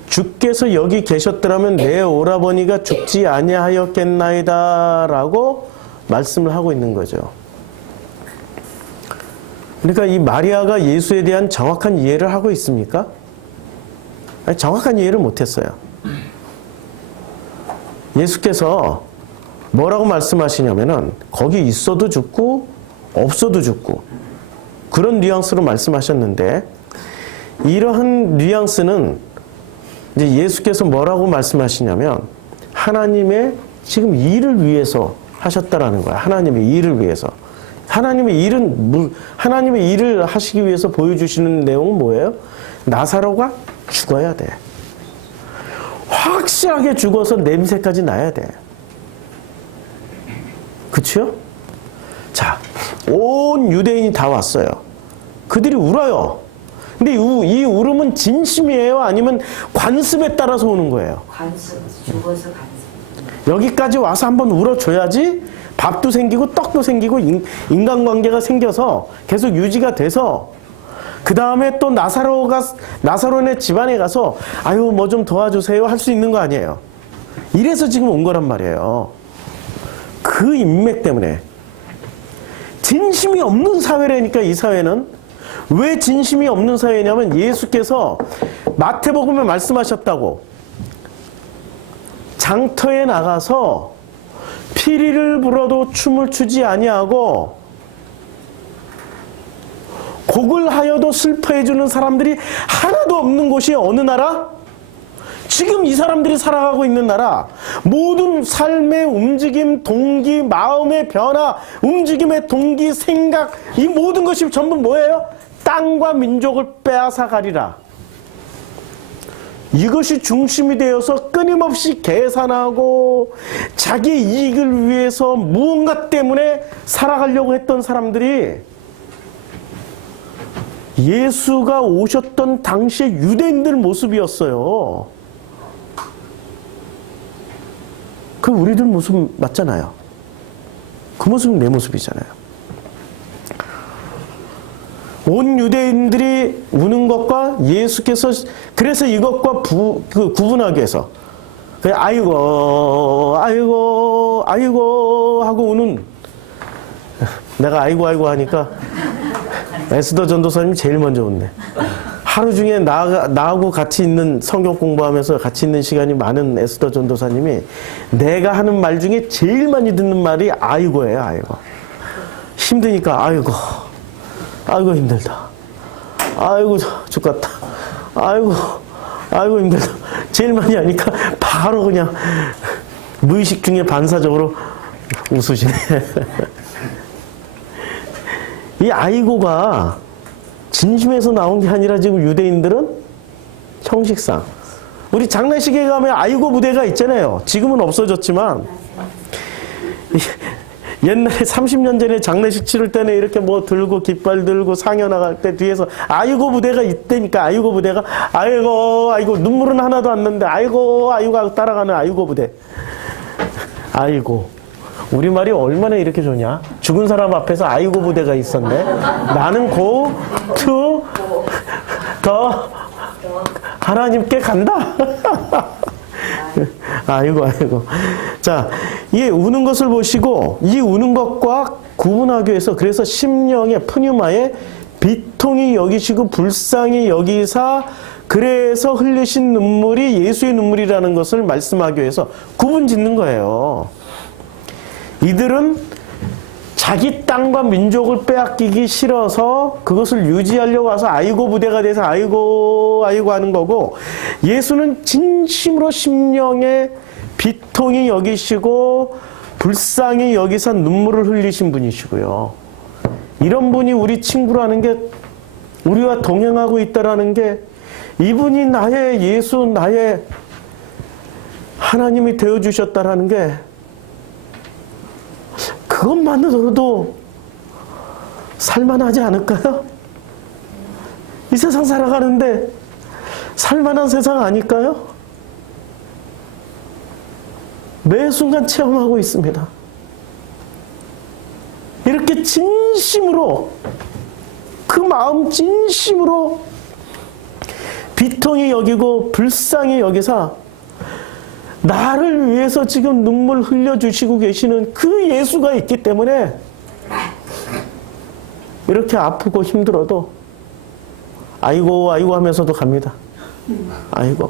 주께서 여기 계셨더라면 내 오라버니가 죽지 아니하였겠나이다 라고 말씀을 하고 있는 거죠. 그러니까 이 마리아가 예수에 대한 정확한 이해를 하고 있습니까? 아니, 정확한 이해를 못했어요. 예수께서 뭐라고 말씀하시냐면은 거기 있어도 죽고 없어도 죽고 그런 뉘앙스로 말씀하셨는데 이러한 뉘앙스는 이제 예수께서 뭐라고 말씀하시냐면 하나님의 지금 일을 위해서 하셨다라는 거야. 하나님의 일을 위해서. 하나님의 일을 하시기 위해서 보여주시는 내용은 뭐예요? 나사로가 죽어야 돼. 확실하게 죽어서 냄새까지 나야 돼. 그치요? 자, 온 유대인이 다 왔어요. 그들이 울어요. 근데 이 울음은 진심이에요? 아니면 관습에 따라서 우는 거예요? 관습, 죽어서 관습. 여기까지 와서 한번 울어줘야지 밥도 생기고 떡도 생기고 인간관계가 생겨서 계속 유지가 돼서 그 다음에 또 나사로네 집안에 가서 아유 뭐 좀 도와주세요 할 수 있는 거 아니에요. 이래서 지금 온 거란 말이에요. 그 인맥 때문에. 진심이 없는 사회라니까. 이 사회는 왜 진심이 없는 사회냐면 예수께서 마태복음에 말씀하셨다고 장터에 나가서 피리를 불어도 춤을 추지 아니하고 곡을 하여도 슬퍼해주는 사람들이 하나도 없는 곳이 어느 나라? 지금 이 사람들이 살아가고 있는 나라. 모든 삶의 움직임, 동기, 마음의 변화, 움직임의 동기, 생각, 이 모든 것이 전부 뭐예요? 땅과 민족을 빼앗아 가리라. 이것이 중심이 되어서 끊임없이 계산하고 자기 이익을 위해서 무언가 때문에 살아가려고 했던 사람들이 예수가 오셨던 당시의 유대인들 모습이었어요. 그 우리들 모습 맞잖아요. 그 모습은 내 모습이잖아요. 온 유대인들이 우는 것과 예수께서 그래서 이것과 구분하기 위해서 그냥 아이고 하고 우는, 내가 아이고 하니까 에스더 전도사님이 제일 먼저 웃네. 하루 중에 나하고 같이 있는 성경 공부하면서 같이 있는 시간이 많은 에스더 전도사님이 내가 하는 말 중에 제일 많이 듣는 말이 아이고예요. 아이고. 힘드니까 아이고 힘들다. 아이고 죽겠다. 아이고 힘들다. 제일 많이 하니까 바로 그냥 무의식 중에 반사적으로 웃으시네. 이 아이고가 진심에서 나온 게 아니라 지금 유대인들은 형식상 우리 장례식에 가면 아이고 무대가 있잖아요. 지금은 없어졌지만 옛날에 30년 전에 장례식 치를 때는 이렇게 뭐 들고 깃발 들고 상여 나갈 때 뒤에서 아이고 무대가 있다니까. 아이고 무대가 아이고 눈물은 하나도 안 나는데 아이고 따라가는 아이고 무대. 아이고 우리말이 얼마나 이렇게 좋냐. 죽은 사람 앞에서 아이고 무대가 있었네. 나는 go to 더 하나님께 간다. 아이고. 자, 이 우는 것을 보시고 이 우는 것과 구분하기 위해서 그래서 심령의 푸뉴마의 비통히 여기시고 불쌍히 여기사 그래서 흘리신 눈물이 예수의 눈물이라는 것을 말씀하기 위해서 구분 짓는 거예요. 이들은 자기 땅과 민족을 빼앗기기 싫어서 그것을 유지하려고 와서 아이고 부대가 돼서 아이고 하는 거고, 예수는 진심으로 심령에 비통히 여기시고 불쌍히 여기서 눈물을 흘리신 분이시고요. 이런 분이 우리 친구라는 게, 우리와 동행하고 있다라는 게, 이분이 나의 예수, 나의 하나님이 되어주셨다라는 게, 그것만으로도 살만하지 않을까요? 이 세상 살아가는데 살만한 세상 아닐까요? 매 순간 체험하고 있습니다. 이렇게 진심으로, 그 마음 진심으로 비통히 여기고 불쌍히 여기사 나를 위해서 지금 눈물 흘려주시고 계시는 그 예수가 있기 때문에 이렇게 아프고 힘들어도 아이고 하면서도 갑니다. 아이고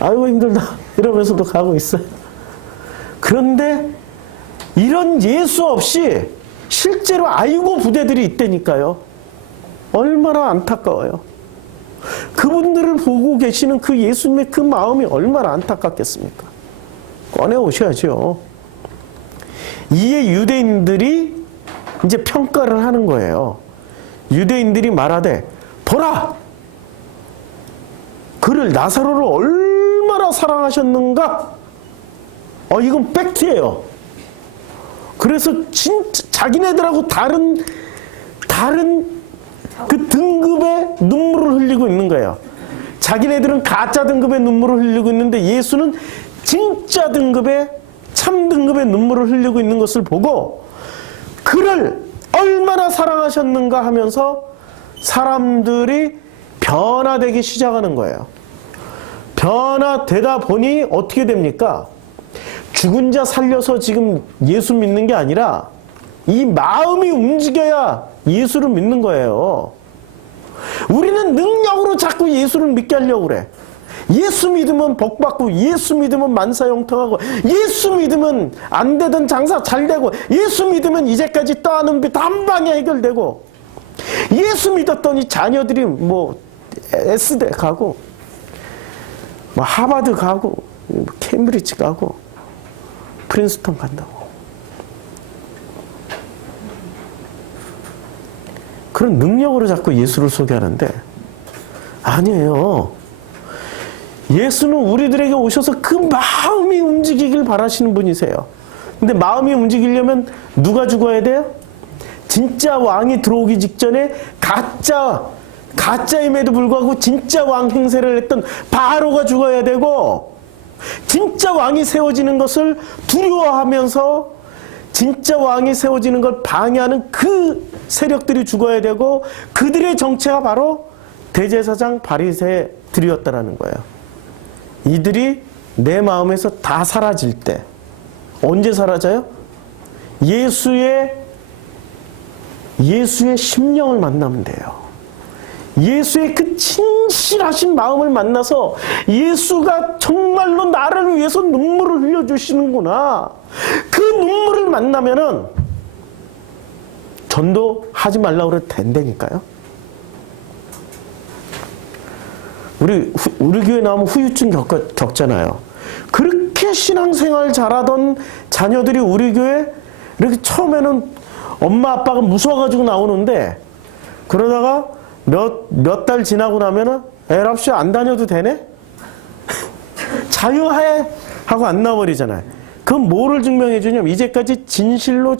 힘들다 이러면서도 가고 있어요. 그런데 이런 예수 없이 실제로 아이고 부대들이 있다니까요. 얼마나 안타까워요. 그분들을 보고 계시는 그 예수님의 그 마음이 얼마나 안타깝겠습니까? 꺼내 오셔야죠. 이에 유대인들이 이제 평가를 하는 거예요. 유대인들이 말하되, 보라! 그를, 나사로를 얼마나 사랑하셨는가? 이건 팩트예요. 그래서 진짜 자기네들하고 다른 그 등급의 눈물을 흘리고 있는 거예요. 자기네들은 가짜 등급의 눈물을 흘리고 있는데 예수는 진짜 등급의, 참 등급의 눈물을 흘리고 있는 것을 보고 그를 얼마나 사랑하셨는가 하면서 사람들이 변화되기 시작하는 거예요. 변화되다 보니 어떻게 됩니까? 죽은 자 살려서 지금 예수 믿는 게 아니라 이 마음이 움직여야 예수를 믿는 거예요. 우리는 능력으로 자꾸 예수를 믿게 하려고 그래. 예수 믿으면 복 받고, 예수 믿으면 만사형통하고, 예수 믿으면 안 되던 장사 잘 되고, 예수 믿으면 이제까지 떠안은 빚 한 방에 해결되고, 예수 믿었더니 자녀들이 뭐 S대 가고, 뭐 하버드 가고, 케임브리지 가고, 프린스턴 간다고. 그런 능력으로 자꾸 예수를 소개하는데 아니에요. 예수는 우리들에게 오셔서 그 마음이 움직이길 바라시는 분이세요. 근데 마음이 움직이려면 누가 죽어야 돼요? 진짜 왕이 들어오기 직전에 가짜임에도 불구하고 진짜 왕 행세를 했던 바로가 죽어야 되고, 진짜 왕이 세워지는 것을 두려워하면서 진짜 왕이 세워지는 걸 방해하는 그 세력들이 죽어야 되고, 그들의 정체가 바로 대제사장 바리새들이었다라는 거예요. 이들이 내 마음에서 다 사라질 때, 언제 사라져요? 예수의 심령을 만나면 돼요. 예수의 그 진실하신 마음을 만나서 예수가 정말로 나를 위해서 눈물을 흘려주시는구나. 그 눈물을 만나면은 전도하지 말라고 그래도 된다니까요. 우리 교회 나오면 후유증 겪잖아요. 그렇게 신앙생활 잘하던 자녀들이 우리 교회 이렇게 처음에는 엄마 아빠가 무서워가지고 나오는데, 그러다가 몇 달 지나고 나면은 에랍쇼 안 다녀도 되네? 자유해! 하고 안 나와버리잖아요. 그건 뭐를 증명해 주냐면, 이제까지 진실로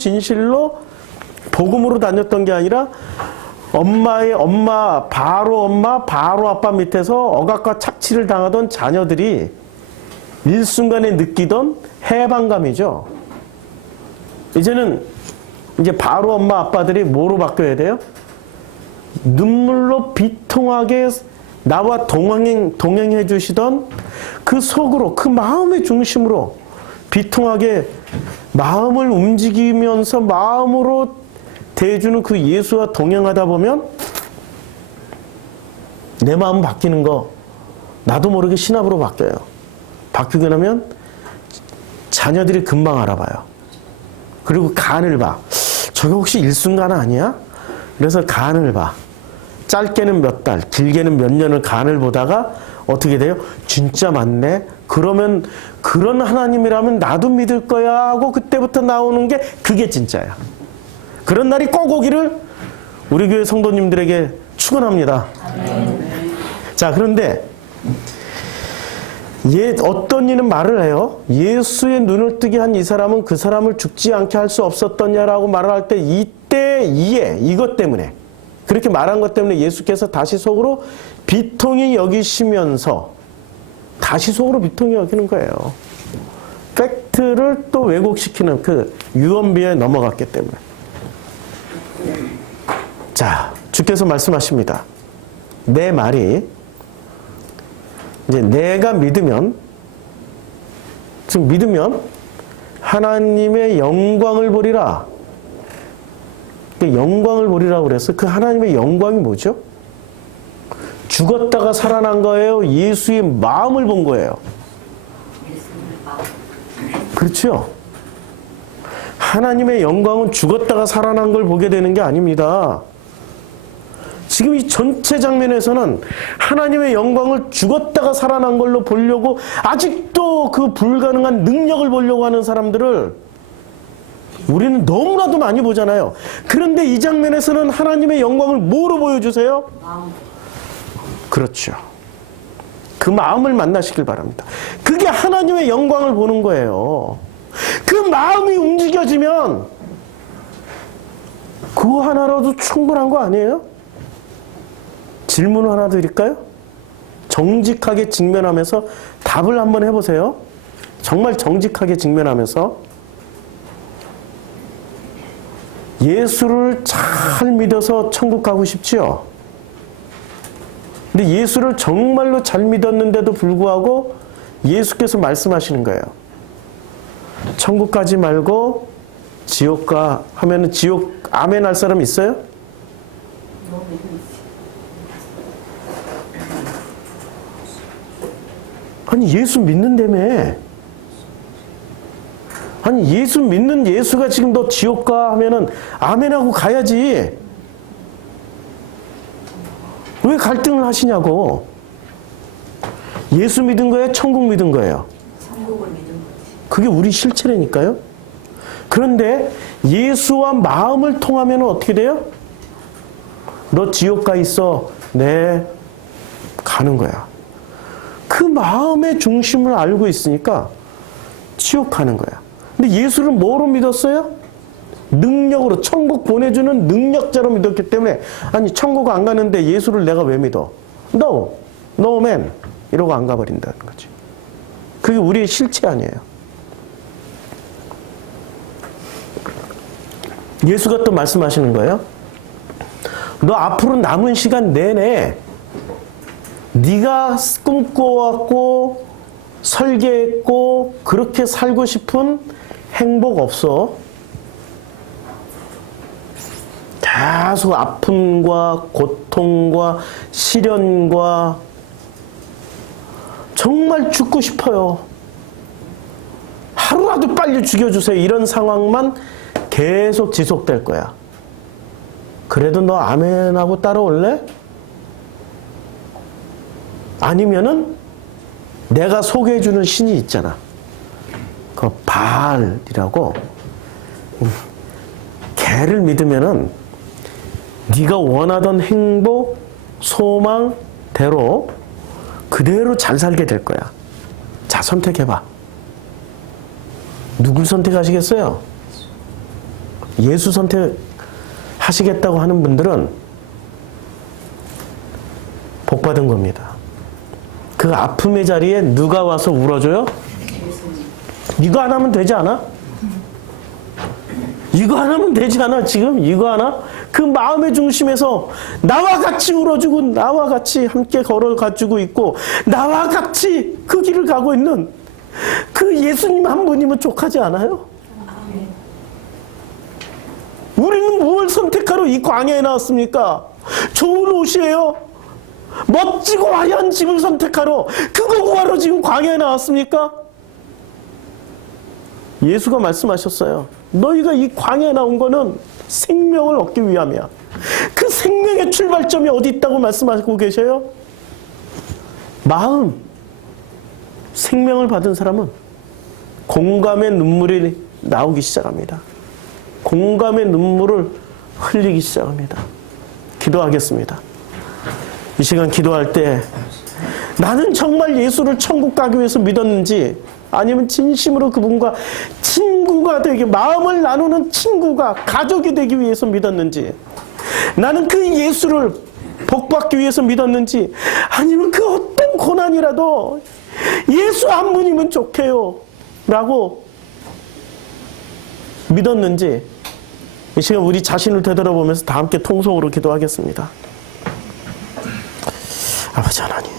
복음으로 다녔던 게 아니라 엄마의 엄마, 바로 아빠 밑에서 억압과 착취를 당하던 자녀들이 일순간에 느끼던 해방감이죠. 이제는 이제 바로 엄마 아빠들이 뭐로 바뀌어야 돼요? 눈물로 비통하게 나와 동행해 주시던 그 속으로, 그 마음의 중심으로 비통하게 마음을 움직이면서 마음으로 대해주는 그 예수와 동행하다 보면 내 마음 바뀌는 거 나도 모르게 신압으로 바뀌어요. 바뀌고 나면 자녀들이 금방 알아봐요. 그리고 간을 봐. 저게 혹시 일순간 아니야? 그래서 간을 봐. 짧게는 몇 달, 길게는 몇 년을 간을 보다가 어떻게 돼요? 진짜 맞네? 그러면 그런 하나님이라면 나도 믿을 거야 하고 그때부터 나오는 게 그게 진짜야. 그런 날이 꼭 오기를 우리 교회 성도님들에게 축원합니다. 자, 그런데 어떤 이는 말을 해요. 예수의 눈을 뜨게 한 이 사람은 그 사람을 죽지 않게 할 수 없었더냐라고 말을 할 때 이것 때문에 그렇게 말한 것 때문에 예수께서 다시 속으로 비통히 여기시면서 다시 속으로 비통히 여기는 거예요. 팩트를 또 왜곡시키는 그 유언비어에 넘어갔기 때문에. 자, 주께서 말씀하십니다. 내 말이 이제 내가 믿으면 하나님의 영광을 보리라. 영광을 보리라고 그래서 그 하나님의 영광이 뭐죠? 죽었다가 살아난 거예요? 예수의 마음을 본 거예요? 그렇죠? 하나님의 영광은 죽었다가 살아난 걸 보게 되는 게 아닙니다. 지금 이 전체 장면에서는 하나님의 영광을 죽었다가 살아난 걸로 보려고 아직도 그 불가능한 능력을 보려고 하는 사람들을 우리는 너무나도 많이 보잖아요. 그런데 이 장면에서는 하나님의 영광을 뭐로 보여주세요? 그렇죠. 그 마음을 만나시길 바랍니다. 그게 하나님의 영광을 보는 거예요. 그 마음이 움직여지면 그거 하나라도 충분한 거 아니에요? 질문 하나 드릴까요? 정직하게 직면하면서 답을 한번 해보세요. 정말 정직하게 직면하면서 예수를 잘 믿어서 천국 가고 싶지요? 근데 예수를 정말로 잘 믿었는데도 불구하고 예수께서 말씀하시는 거예요. 천국 가지 말고 지옥 가 하면은 지옥 아멘 할 사람 있어요? 아니 예수 믿는다며. 아니 예수 믿는 예수가 지금 너 지옥 가 하면은 아멘하고 가야지. 왜 갈등을 하시냐고. 예수 믿은 거예요? 천국 믿은 거예요? 천국을 믿은 거지. 그게 우리 실체라니까요. 그런데 예수와 마음을 통하면 어떻게 돼요? 너 지옥 가 있어. 네. 가는 거야. 그 마음의 중심을 알고 있으니까 지옥 가는 거야. 근데 예수를 뭐로 믿었어요? 능력으로, 천국 보내주는 능력자로 믿었기 때문에 아니 천국 안 가는데 예수를 내가 왜 믿어? No, no man 이러고 안 가버린다는 거지. 그게 우리의 실체 아니에요. 예수가 또 말씀하시는 거예요. 너 앞으로 남은 시간 내내 네가 꿈꿔왔고 설계했고 그렇게 살고 싶은 행복 없어. 계속 아픔과 고통과 시련과 정말 죽고 싶어요. 하루라도 빨리 죽여주세요. 이런 상황만 계속 지속될 거야. 그래도 너 아멘하고 따라올래? 아니면은 내가 소개해주는 신이 있잖아. 그 바알이라고. 걔를 믿으면은 네가 원하던 행복, 소망대로 그대로 잘 살게 될 거야. 자, 선택해봐. 누굴 선택하시겠어요? 예수 선택하시겠다고 하는 분들은 복 받은 겁니다. 그 아픔의 자리에 누가 와서 울어줘요? 이거 안 하면 되지 않아? 이거 안 하면 되지 않아? 지금 이거 하나? 그 마음의 중심에서 나와 같이 울어주고 나와 같이 함께 걸어가지고 있고 나와 같이 그 길을 가고 있는 그 예수님 한 분이면 족하지 않아요? 우리는 무엇을 선택하러 이 광야에 나왔습니까? 좋은 옷이에요? 멋지고 화려한 집을 선택하러, 그거 구하러 지금 광야에 나왔습니까? 예수가 말씀하셨어요. 너희가 이 광야에 나온 거는 생명을 얻기 위함이야. 그 생명의 출발점이 어디 있다고 말씀하고 계셔요? 마음. 생명을 받은 사람은 공감의 눈물이 나오기 시작합니다. 공감의 눈물을 흘리기 시작합니다. 기도하겠습니다. 이 시간 기도할 때 나는 정말 예수를 천국 가기 위해서 믿었는지, 아니면 진심으로 그분과 친구가 되기, 마음을 나누는 친구가, 가족이 되기 위해서 믿었는지, 나는 그 예수를 복받기 위해서 믿었는지, 아니면 그 어떤 고난이라도 예수 한 분이면 좋게요 라고 믿었는지, 이 시간 우리 자신을 되돌아보면서 다 함께 통성으로 기도하겠습니다. 아버지 하나님,